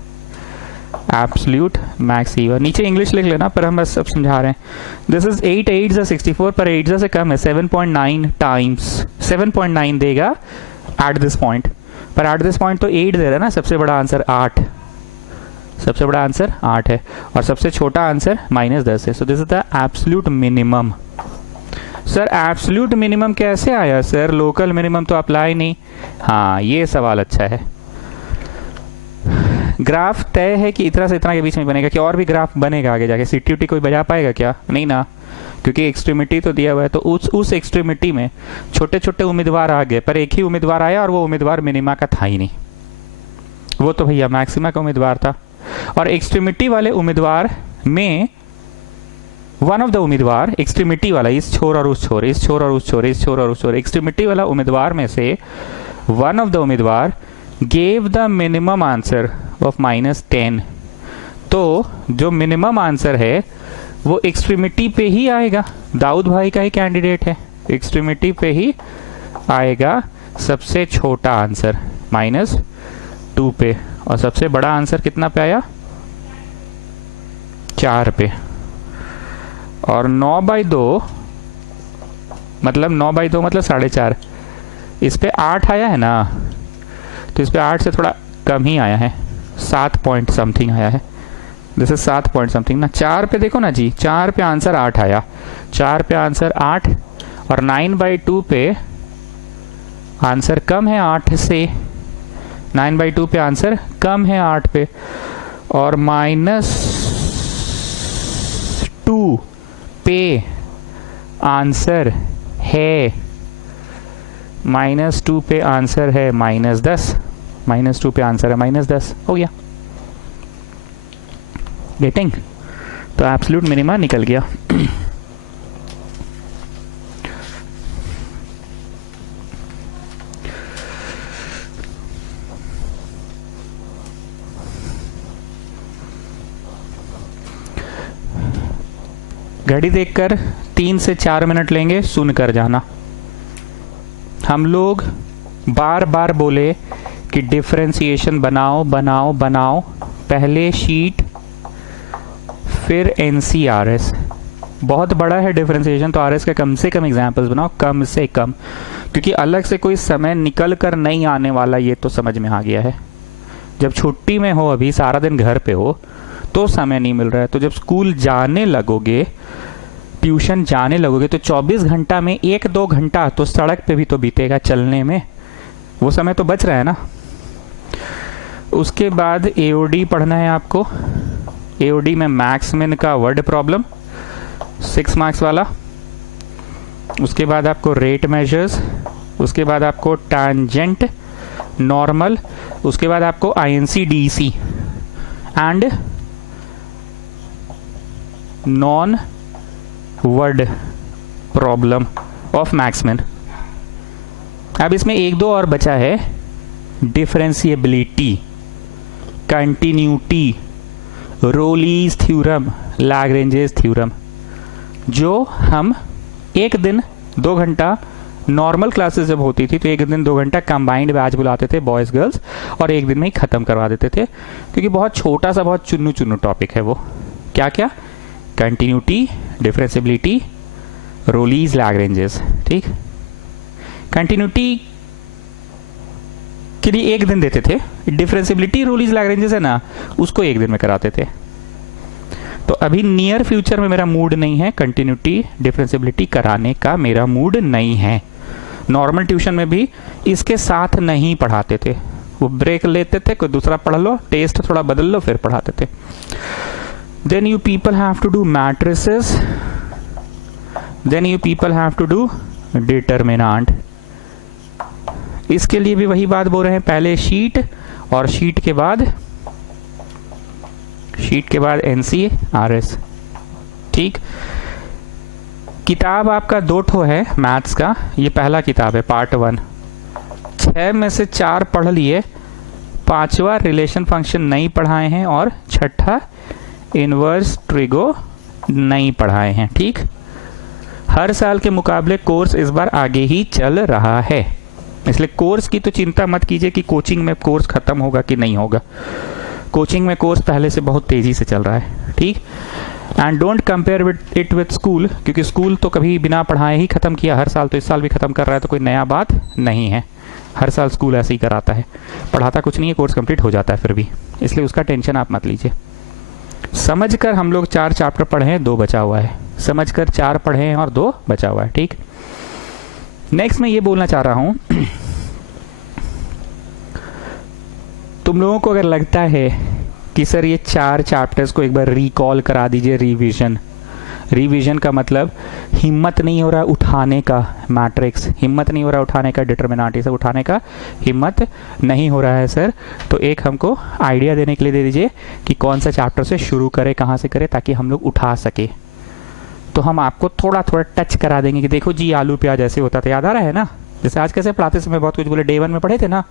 एब्सोल्यूट मैक्स यही हुआ। नीचे इंग्लिश लिख लेना, पर हम बस सब समझा रहे हैं। दिस इज 8 8 64, पर 8 से कम है। 7.9 टाइम्स 7.9 देगा एट दिस पॉइंट, पर एट दिस पॉइंट तो 8 दे रहा है ना। सबसे बड़ा आंसर 8, सबसे बड़ा आंसर 8 है, और सबसे छोटा आंसर -10 है। So this is the absolute minimum. Sir absolute minimum कैसे आया सर? लोकल मिनिमम तो अप्लाई नहीं। हाँ ये सवाल अच्छा है। ग्राफ तय है कि इतना से इतना के बीच में बनेगा, कि और भी ग्राफ बनेगा आगे जाके? सीटी कोई बजा पाएगा क्या? नहीं ना, क्योंकि एक्सट्रीमिटी तो दिया हुआ है। तो उस एक्सट्रीमिटी में छोटे छोटे उम्मीदवार आ गए, पर एक ही उम्मीदवार आया, और वो उम्मीदवार मिनिमा का था ही नहीं, वो तो भैया मैक्सिमा का उम्मीदवार था। और एक्सट्रीमिटी वाले उम्मीदवार में वन ऑफ द उम्मीदवार, एक्सट्रीमिटी वाला, इस छोर और उस छोर, इस छोर और उस छोर, इस छोर और उस छोर, एक्सट्रीमिटी वाला उम्मीदवार में से वन ऑफ द उम्मीदवार gave the minimum answer of -10। तो जो मिनिमम आंसर है वो एक्सट्रीमिटी पे ही आएगा। दाऊद भाई का ही कैंडिडेट है, एक्सट्रीमिटी पे ही आएगा सबसे छोटा आंसर -2 पे, और सबसे बड़ा आंसर कितना पे आया? 4 पे। और 9/2 मतलब 9/2 मतलब 4.5, इस पे 8 आया है ना, तो इस पे 8 से थोड़ा कम ही आया है, 7 पॉइंट समथिंग आया है। दिस इज 7 पॉइंट समथिंग ना। 4 पे देखो ना जी, 4 पे आंसर 8 आया, 4 पे आंसर 8, और 9/2 पे आंसर कम है 8 से, 9/2 पे आंसर कम है 8 पे, और -2 पे आंसर है, -2 पे आंसर है -10, -2 पे आंसर है -10। हो गया गेटिंग? तो एब्सोल्यूट मिनिमा निकल गया। घड़ी देखकर 3 से 4 मिनट लेंगे, सुनकर जाना। हम लोग बार बार बोले कि डिफरेंशिएशन बनाओ बनाओ बनाओ, पहले शीट फिर NCRS। बहुत बड़ा है डिफरेंशिएशन, तो RS के कम से कम एग्जाम्पल्स बनाओ, कम से कम, क्योंकि अलग से कोई समय निकल कर नहीं आने वाला, ये तो समझ में आ गया है। जब छुट्टी में हो, अभी सारा दिन घर पे हो, तो समय नहीं मिल रहा है। तो जब स्कूल जाने लगोगे, ट्यूशन जाने लगोगे, तो 24 घंटा में 1-2 घंटा तो सड़क पे भी तो बीतेगा, चलने में, वो समय तो बच रहा है ना। उसके बाद AOD पढ़ना है आपको। AOD में मैक्समिन का वर्ड प्रॉब्लम 6 मार्क्स वाला। उसके बाद आपको रेट मेजर्स, उसके बाद आपको टैंजेंट, नॉर्मल, उसके बाद आपको INC-DEC and non word problem of max min. अब इसमें 1-2 और बचा है, differentiability, continuity, Rolle's theorem, Lagrange's theorem, जो हम एक दिन 2 घंटा नॉर्मल क्लासेस जब होती थी तो एक दिन 2 घंटा कंबाइंड बैच बुलाते थे बॉयज़ गर्ल्स और एक दिन में ही ख़त्म करवा देते थे, क्योंकि बहुत छोटा सा बहुत चुन्नू चुन्नू टॉपिक है वो। क्या क्या? Continuity, differentiability, Rolle's, Lagrange's. ठीक, कंटिन्यूटी के लिए एक दिन देते थे, डिफरेंशिएबिलिटी, रोलीज, लैग्रेंजेस है ना, उसको एक दिन में कराते थे। तो अभी नियर फ्यूचर में मेरा मूड नहीं है कंटिन्यूटी, डिफरेंशिएबिलिटी कराने का, मेरा मूड नहीं है। नॉर्मल ट्यूशन में भी इसके साथ नहीं पढ़ाते थे, वो ब्रेक लेते थे, कोई दूसरा पढ़ लो, टेस्ट थोड़ा बदल लो, फिर पढ़ाते थे। Then you people have to do matrices, then you people have to do determinant. इसके लिए भी वही बात बोल रहे हैं, पहले शीट और शीट के बाद NCRS। ठीक, किताब आपका 2 ठो है मैथ्स का, ये पहला किताब है पार्ट 1, 6 में से 4 पढ़ लिए, 5वां रिलेशन फंक्शन नहीं पढ़ाए हैं और 6ठा इनवर्स ट्रिगो नहीं पढ़ाए हैं। ठीक, हर साल के मुकाबले कोर्स इस बार आगे ही चल रहा है, इसलिए कोर्स की तो चिंता मत कीजिए कि कोचिंग में कोर्स खत्म होगा कि नहीं होगा। कोचिंग में कोर्स पहले से बहुत तेजी से चल रहा है। ठीक, and don't compare it with school, क्योंकि स्कूल तो कभी बिना पढ़ाए ही खत्म किया हर साल, तो इस साल भी खत्म कर रहा है, तो कोई नया बात नहीं है। हर साल स्कूल ऐसे ही कराता है, पढ़ाता कुछ नहीं है, कोर्स कंप्लीट हो जाता है फिर भी, इसलिए उसका टेंशन आप मत लीजिए। समझकर हम लोग 4 चैप्टर पढ़े हैं, 2 बचा हुआ है, समझकर 4 पढ़े हैं और 2 बचा हुआ है। ठीक, नेक्स्ट मैं ये बोलना चाह रहा हूं, तुम लोगों को अगर लगता है कि सर ये 4 चैप्टर्स को एक बार रिकॉल करा दीजिए, रिवीजन का मतलब हिम्मत नहीं हो रहा उठाने का मैट्रिक्स, हिम्मत नहीं हो रहा उठाने का डिटरमिनेंट, ये सब उठाने का हिम्मत नहीं हो रहा है सर, तो एक हमको आइडिया देने के लिए दे दीजिए कि कौन सा चैप्टर से शुरू करें, कहाँ से करें, ताकि हम लोग उठा सके। तो हम आपको थोड़ा थोड़ा टच करा देंगे कि देखो जी आलू प्याज ऐसे होता था, याद आ रहा है ना, जैसे आज कैसे पढ़ाते समय बहुत कुछ बोले, डे 1 में पढ़े थे ना,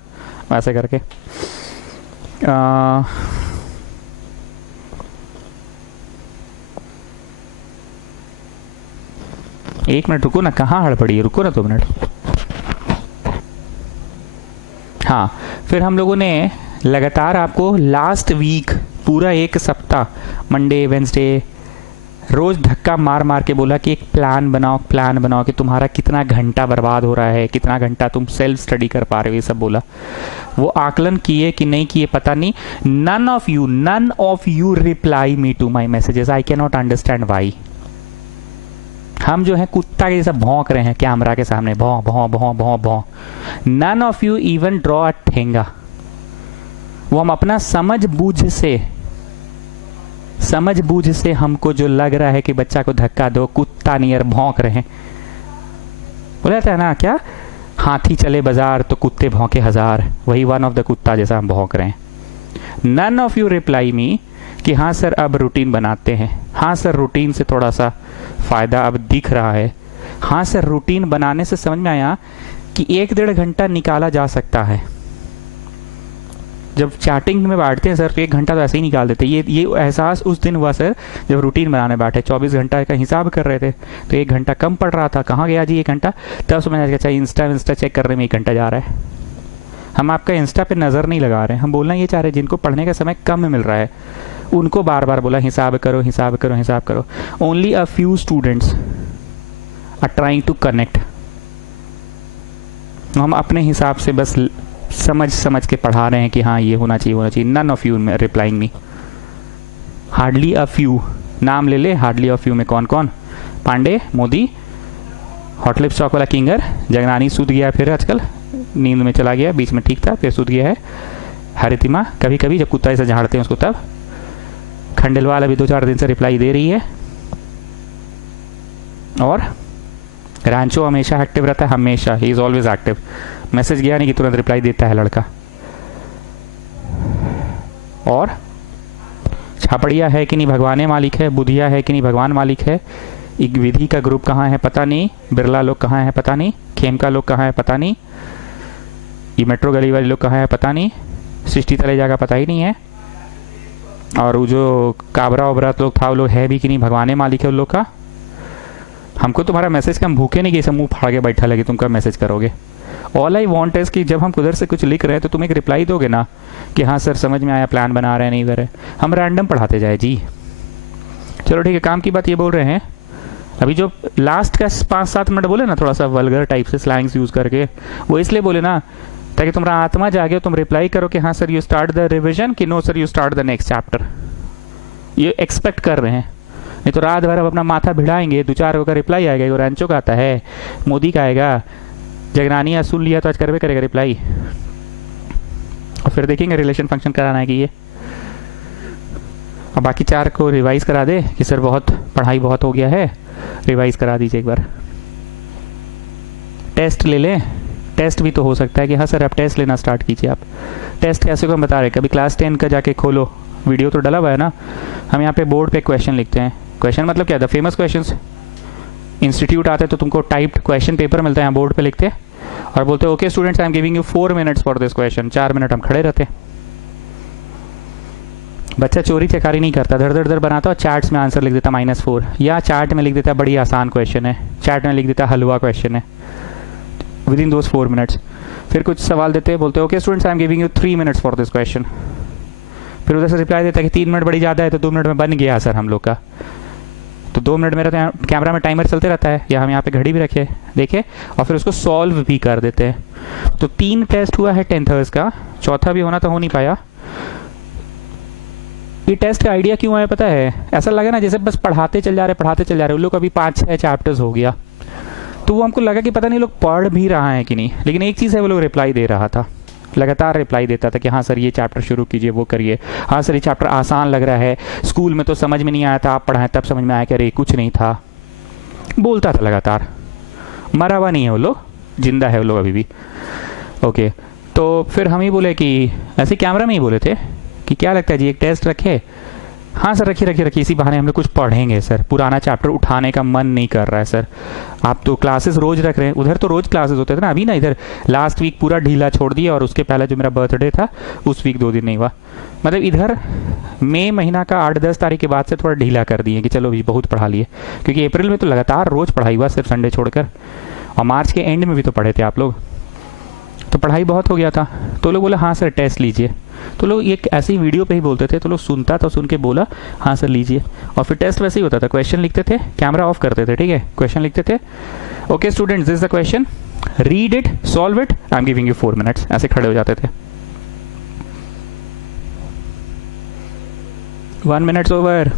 वैसे करके। एक मिनट रुको ना, कहाँ हड़बड़ी है, रुको ना 2 मिनट। हाँ, फिर हम लोगों ने लगातार आपको लास्ट वीक पूरा 1 सप्ताह, मंडे वेंसडे, रोज धक्का मार मार के बोला कि एक प्लान बनाओ कि तुम्हारा कितना घंटा बर्बाद हो रहा है, कितना घंटा तुम सेल्फ स्टडी कर पा रहे हो, ये सब बोला। वो आकलन किए कि नहीं किए पता नहीं। None of you reply me to my messages, I can not understand why. हम जो है कुत्ता के जैसा भौंक रहे हैं कैमरा के सामने, भौं भौं भौं भौं भौं। None of you even draw a ठेंगा। वो हम अपना समझ बूझ से हमको जो लग रहा है कि बच्चा को धक्का दो, कुत्ता नियर भौंक रहे हैं। बोला था ना क्या, हाथी चले बाजार तो कुत्ते भौंके 1000, वही वन ऑफ द कुत्ता जैसा हम भौंक रहे हैं। None of you reply me कि हाँ सर अब रूटीन बनाते हैं, हाँ सर रूटीन से थोड़ा सा फ़ायदा अब दिख रहा है, हाँ सर रूटीन बनाने से समझ में आया कि 1-1.5 घंटा निकाला जा सकता है। जब चैटिंग में बैठते हैं सर तो 1 घंटा तो ऐसे ही निकाल देते हैं। ये एहसास उस दिन हुआ सर जब रूटीन बनाने बैठे, 24 घंटा का हिसाब कर रहे थे तो 1 घंटा कम पड़ रहा था, कहाँ गया जी 1 घंटा। तब समझ आया अच्छा इंस्टा चेक करने में 1 घंटा जा रहा है। हम आपका इंस्टा पे नज़र नहीं लगा रहे हैं, हम बोलना ये चाह रहे हैं जिनको पढ़ने का समय कम मिल रहा है उनको बार बार बोला हिसाब करो। Only a few students are trying to connect. हम अपने हिसाब से बस समझ के पढ़ा रहे हैं कि हाँ ये होना चाहिए। None of you replying me, hardly a few. नाम ले ले, हार्डली अ फ्यू में कौन कौन? पांडे, मोदी, हॉटलिप चौक वाला किंगर, जगनानी सूद गया, फिर आजकल नींद में चला गया, बीच में ठीक था फिर सूद गया है, हरितिमा कभी कभी जब कुत्ता ऐसा झाड़ते हैं उसको तब, खंडेलवाल अभी 2-4 दिन से रिप्लाई दे रही है, और रांचो हमेशा एक्टिव रहता है, हमेशा he is always active. Message गया नहीं कि तुरंत रिप्लाई देता है लड़का। और छापड़िया है कि नहीं भगवान मालिक है, बुधिया है कि नहीं भगवान मालिक है, एक विधि का ग्रुप कहाँ है पता नहीं, बिरला लोग कहाँ है पता नहीं, खेमका लोग कहाँ है पता नहीं, ये मेट्रो गली वाले लोग कहाँ है पता नहीं, सृष्टि तले जाकर पता ही नहीं है, और वो जो काबरा वबरा लोग था वो लोग है भी कि नहीं, भगवान मालिक है उन लोग का। हमको तुम्हारा मैसेज का हम भूखे नहीं कि सब मुँह फाड़ के बैठा लगे तुम कब मैसेज करोगे। ऑल आई वॉन्ट इज कि जब हम उधर से कुछ लिख रहे हैं तो तुम एक रिप्लाई दोगे ना कि हाँ सर समझ में आया, प्लान बना रहे हैं नहीं कर रहे, हम रैंडम पढ़ाते जाए जी। चलो ठीक है, काम की बात ये बोल रहे हैं अभी जो लास्ट का 5-7 मिनट बोले ना थोड़ा सा वल्गर टाइप से स्लैंग्स यूज़ करके, वो इसलिए बोले ना ताकि तुम्हारा आत्मा जागे, तुम रिप्लाई करो कि हाँ sir you start the revision, कि no sir you start the next chapter. ये एक्सपेक्ट कर रहे हैं, नहीं तो रात भर अब अपना माथा भिड़ाएंगे, 2-4 का रिप्लाई आएगा, वो रैंचो का आता है, मोदी का आएगा, जगनानी सुन लिया तो आज करवे करेगा रिप्लाई, और फिर देखेंगे रिलेशन फंक्शन कराना है कि ये, और बाकी 4 को रिवाइज करा दे कि सर बहुत पढ़ाई बहुत हो गया है, रिवाइज करा दीजिए एक बार। टेस्ट ले लें, टेस्ट भी तो हो सकता है कि हाँ सर आप टेस्ट लेना स्टार्ट कीजिए। आप टेस्ट कैसे को हम बता रहे, कभी क्लास 10 का जाके खोलो, वीडियो तो डला हुआ है ना। हम यहाँ पे बोर्ड पे क्वेश्चन लिखते हैं, क्वेश्चन मतलब क्या था, फेमस क्वेश्चंस। इंस्टीट्यूट आते तो तुमको टाइप्ड क्वेश्चन पेपर मिलता है, यहाँ बोर्ड पे लिखते और बोलते okay students I am giving you 4 minutes for this question. 4 minute हम खड़े रहते। बच्चा चोरी चकारी नहीं करता, धड़ धड़ धड़ बनाता और चार्ट्स में आंसर लिख देता -4, या चार्ट में लिख देता बड़ी आसान क्वेश्चन है, चार्ट में लिख देता हलवा क्वेश्चन है, विद इन दोज 4 मिनट्स। फिर कुछ सवाल देते बोलते okay students I am giving you 3 minutes for this question. फिर उधर से रिप्लाई देता है कि 3 मिनट बड़ी ज़्यादा है, तो 2 मिनट में बन गया सर हम लोग का। तो 2 मिनट में रहता है, कैमरा में टाइमर चलते रहता है, या हम यहाँ पे घड़ी भी रखे देखे, और फिर उसको सॉल्व भी कर देते हैं। तो 3 टेस्ट हुआ है 10th का, चौथा भी होना तो हो नहीं पाया। ये टेस्ट का आइडिया क्यों आया पता है, ऐसा लगा ना जैसे बस पढ़ाते चल जा रहे उन लोग, अभी 5-6 चैप्टर्स हो गया, तो वो हमको लगा कि पता नहीं लोग पढ़ भी रहा है कि नहीं। लेकिन एक चीज़ है, वो लोग रिप्लाई दे रहा था, लगातार रिप्लाई देता था कि हाँ सर ये चैप्टर शुरू कीजिए, वो करिए, हाँ सर ये चैप्टर आसान लग रहा है, स्कूल में तो समझ में नहीं आया था, आप पढ़ाएं तब समझ में आया कि अरे कुछ नहीं था। बोलता था लगातार, मरा हुआ नहीं है वो लोग, जिंदा है वो लोग अभी भी। ओके, तो फिर हम ही बोले कि ऐसे कैमरा में ही बोले थे कि क्या लगता है जी एक टेस्ट रखे। हाँ सर रखिए, इसी बहाने हम लोग कुछ पढ़ेंगे सर, पुराना चैप्टर उठाने का मन नहीं कर रहा है सर। आप तो क्लासेस रोज रख रहे हैं, उधर तो रोज क्लासेस होते थे ना, अभी ना इधर लास्ट वीक पूरा ढीला छोड़ दिया, और उसके पहले जो मेरा बर्थडे था उस वीक 2 दिन नहीं हुआ। मतलब इधर मई महीना का 8-10 तारीख के बाद से थोड़ा ढीला कर दिए कि चलो भी बहुत पढ़ा लिए, क्योंकि अप्रैल में तो लगातार रोज पढ़ाई हुआ सिर्फ संडे छोड़कर, और मार्च के एंड में भी तो पढ़े थे आप लोग, तो पढ़ाई बहुत हो गया था। तो लोग बोले हाँ सर टेस्ट लीजिए, तो लोग एक ऐसी वीडियो पे ही बोलते थे, तो लोग सुनता था, सुन के बोला हाँ सर लीजिए, और फिर टेस्ट वैसे ही होता था, क्वेश्चन लिखते थे, कैमरा ऑफ करते थे, ठीक है, क्वेश्चन लिखते थे, okay students this is the question, read it, solve it, I am giving you 4 minutes, ऐसे खड़े हो जाते थे। 1 minute over,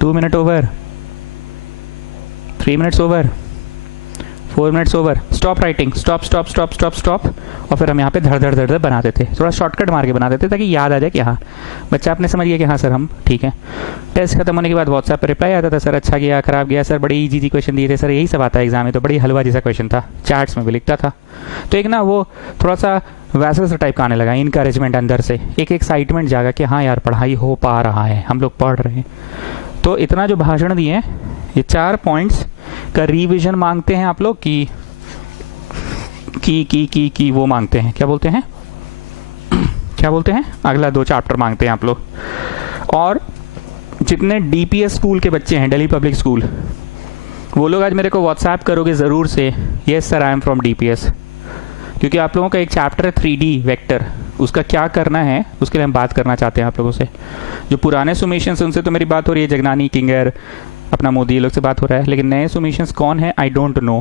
2 minute over, 3 minutes over, 4 minutes over, stop writing, stop stop stop stop stop, और फिर हम यहाँ पे धड़ धड़ धड़ धड़ बनाते थे, थोड़ा शॉर्टकट मार के बनाते थे ताकि याद आ जाए कि हाँ बच्चा आपने समझ गया कि हाँ सर हम ठीक है। टेस्ट खत्म होने के बाद व्हाट्सएप पर रिप्लाई आता था, सर अच्छा गया, खराब गया सर, बड़ी इजी क्वेश्चन दिए थे सर, यही सब आता है एग्जाम में, तो बड़ी हलवा जैसा क्वेश्चन था, चार्ट्स में भी लिखता था। तो एक ना वो थोड़ा सा वैसे टाइप का आने लगा, इनकरेजमेंट अंदर से, एक एक्साइटमेंट जागा कि हाँ यार पढ़ाई हो पा रहा है, हम लोग पढ़ रहे हैं। तो इतना जो भाषण दिए, ये 4 पॉइंट्स का रिविजन मांगते हैं आप लोग की वो मांगते हैं, क्या बोलते हैं क्या बोलते हैं, अगला 2 चैप्टर मांगते हैं आप लोग। और जितने डीपीएस स्कूल के बच्चे हैं, दिल्ली पब्लिक स्कूल, वो लोग आज मेरे को व्हाट्सएप करोगे ज़रूर से, yes sir I am from DPS, क्योंकि आप लोगों का एक चैप्टर है 3D वेक्टर, उसका क्या करना है उसके लिए हम बात करना चाहते हैं आप लोगों से। जो पुराने सुमेशंस उनसे तो मेरी बात हो रही है, जगनानी, किंगर, अपना मोदी, ये लोग से बात हो रहा है, लेकिन नए सुमेशंस कौन है आई डोंट नो।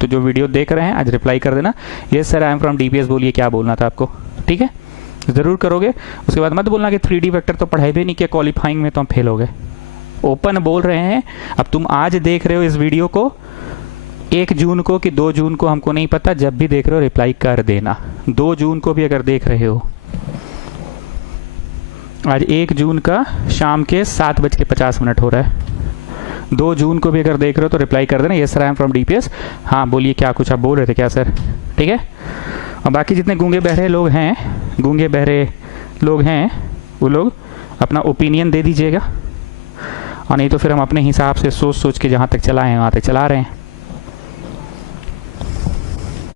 तो जो वीडियो देख रहे हैं आज रिप्लाई कर देना, yes sir I am from DPS, बोलिए क्या बोलना था आपको, ठीक है, ज़रूर करोगे। उसके बाद मत बोलना कि 3D वेक्टर तो पढ़ाई भी नहीं किया, क्वालिफाइंग में तो हम फेल हो गए। ओपन बोल रहे हैं, अब तुम आज देख रहे हो इस वीडियो को 1 जून को कि 2 जून को हमको नहीं पता, जब भी देख रहे हो रिप्लाई कर देना। 2 जून को भी अगर देख रहे हो, आज 1 जून का शाम के 7:50 हो रहा है, 2 जून को भी अगर देख रहे हो तो रिप्लाई कर देना, yes sir I am from DPS, हाँ बोलिए क्या कुछ आप बोल रहे थे क्या सर, ठीक है। और बाकी जितने गूंगे बहरे लोग हैं वो लोग अपना ओपिनियन दे दीजिएगा, और नहीं तो फिर हम अपने हिसाब से सोच के जहाँ तक चलाएं वहाँ तक चला रहे हैं।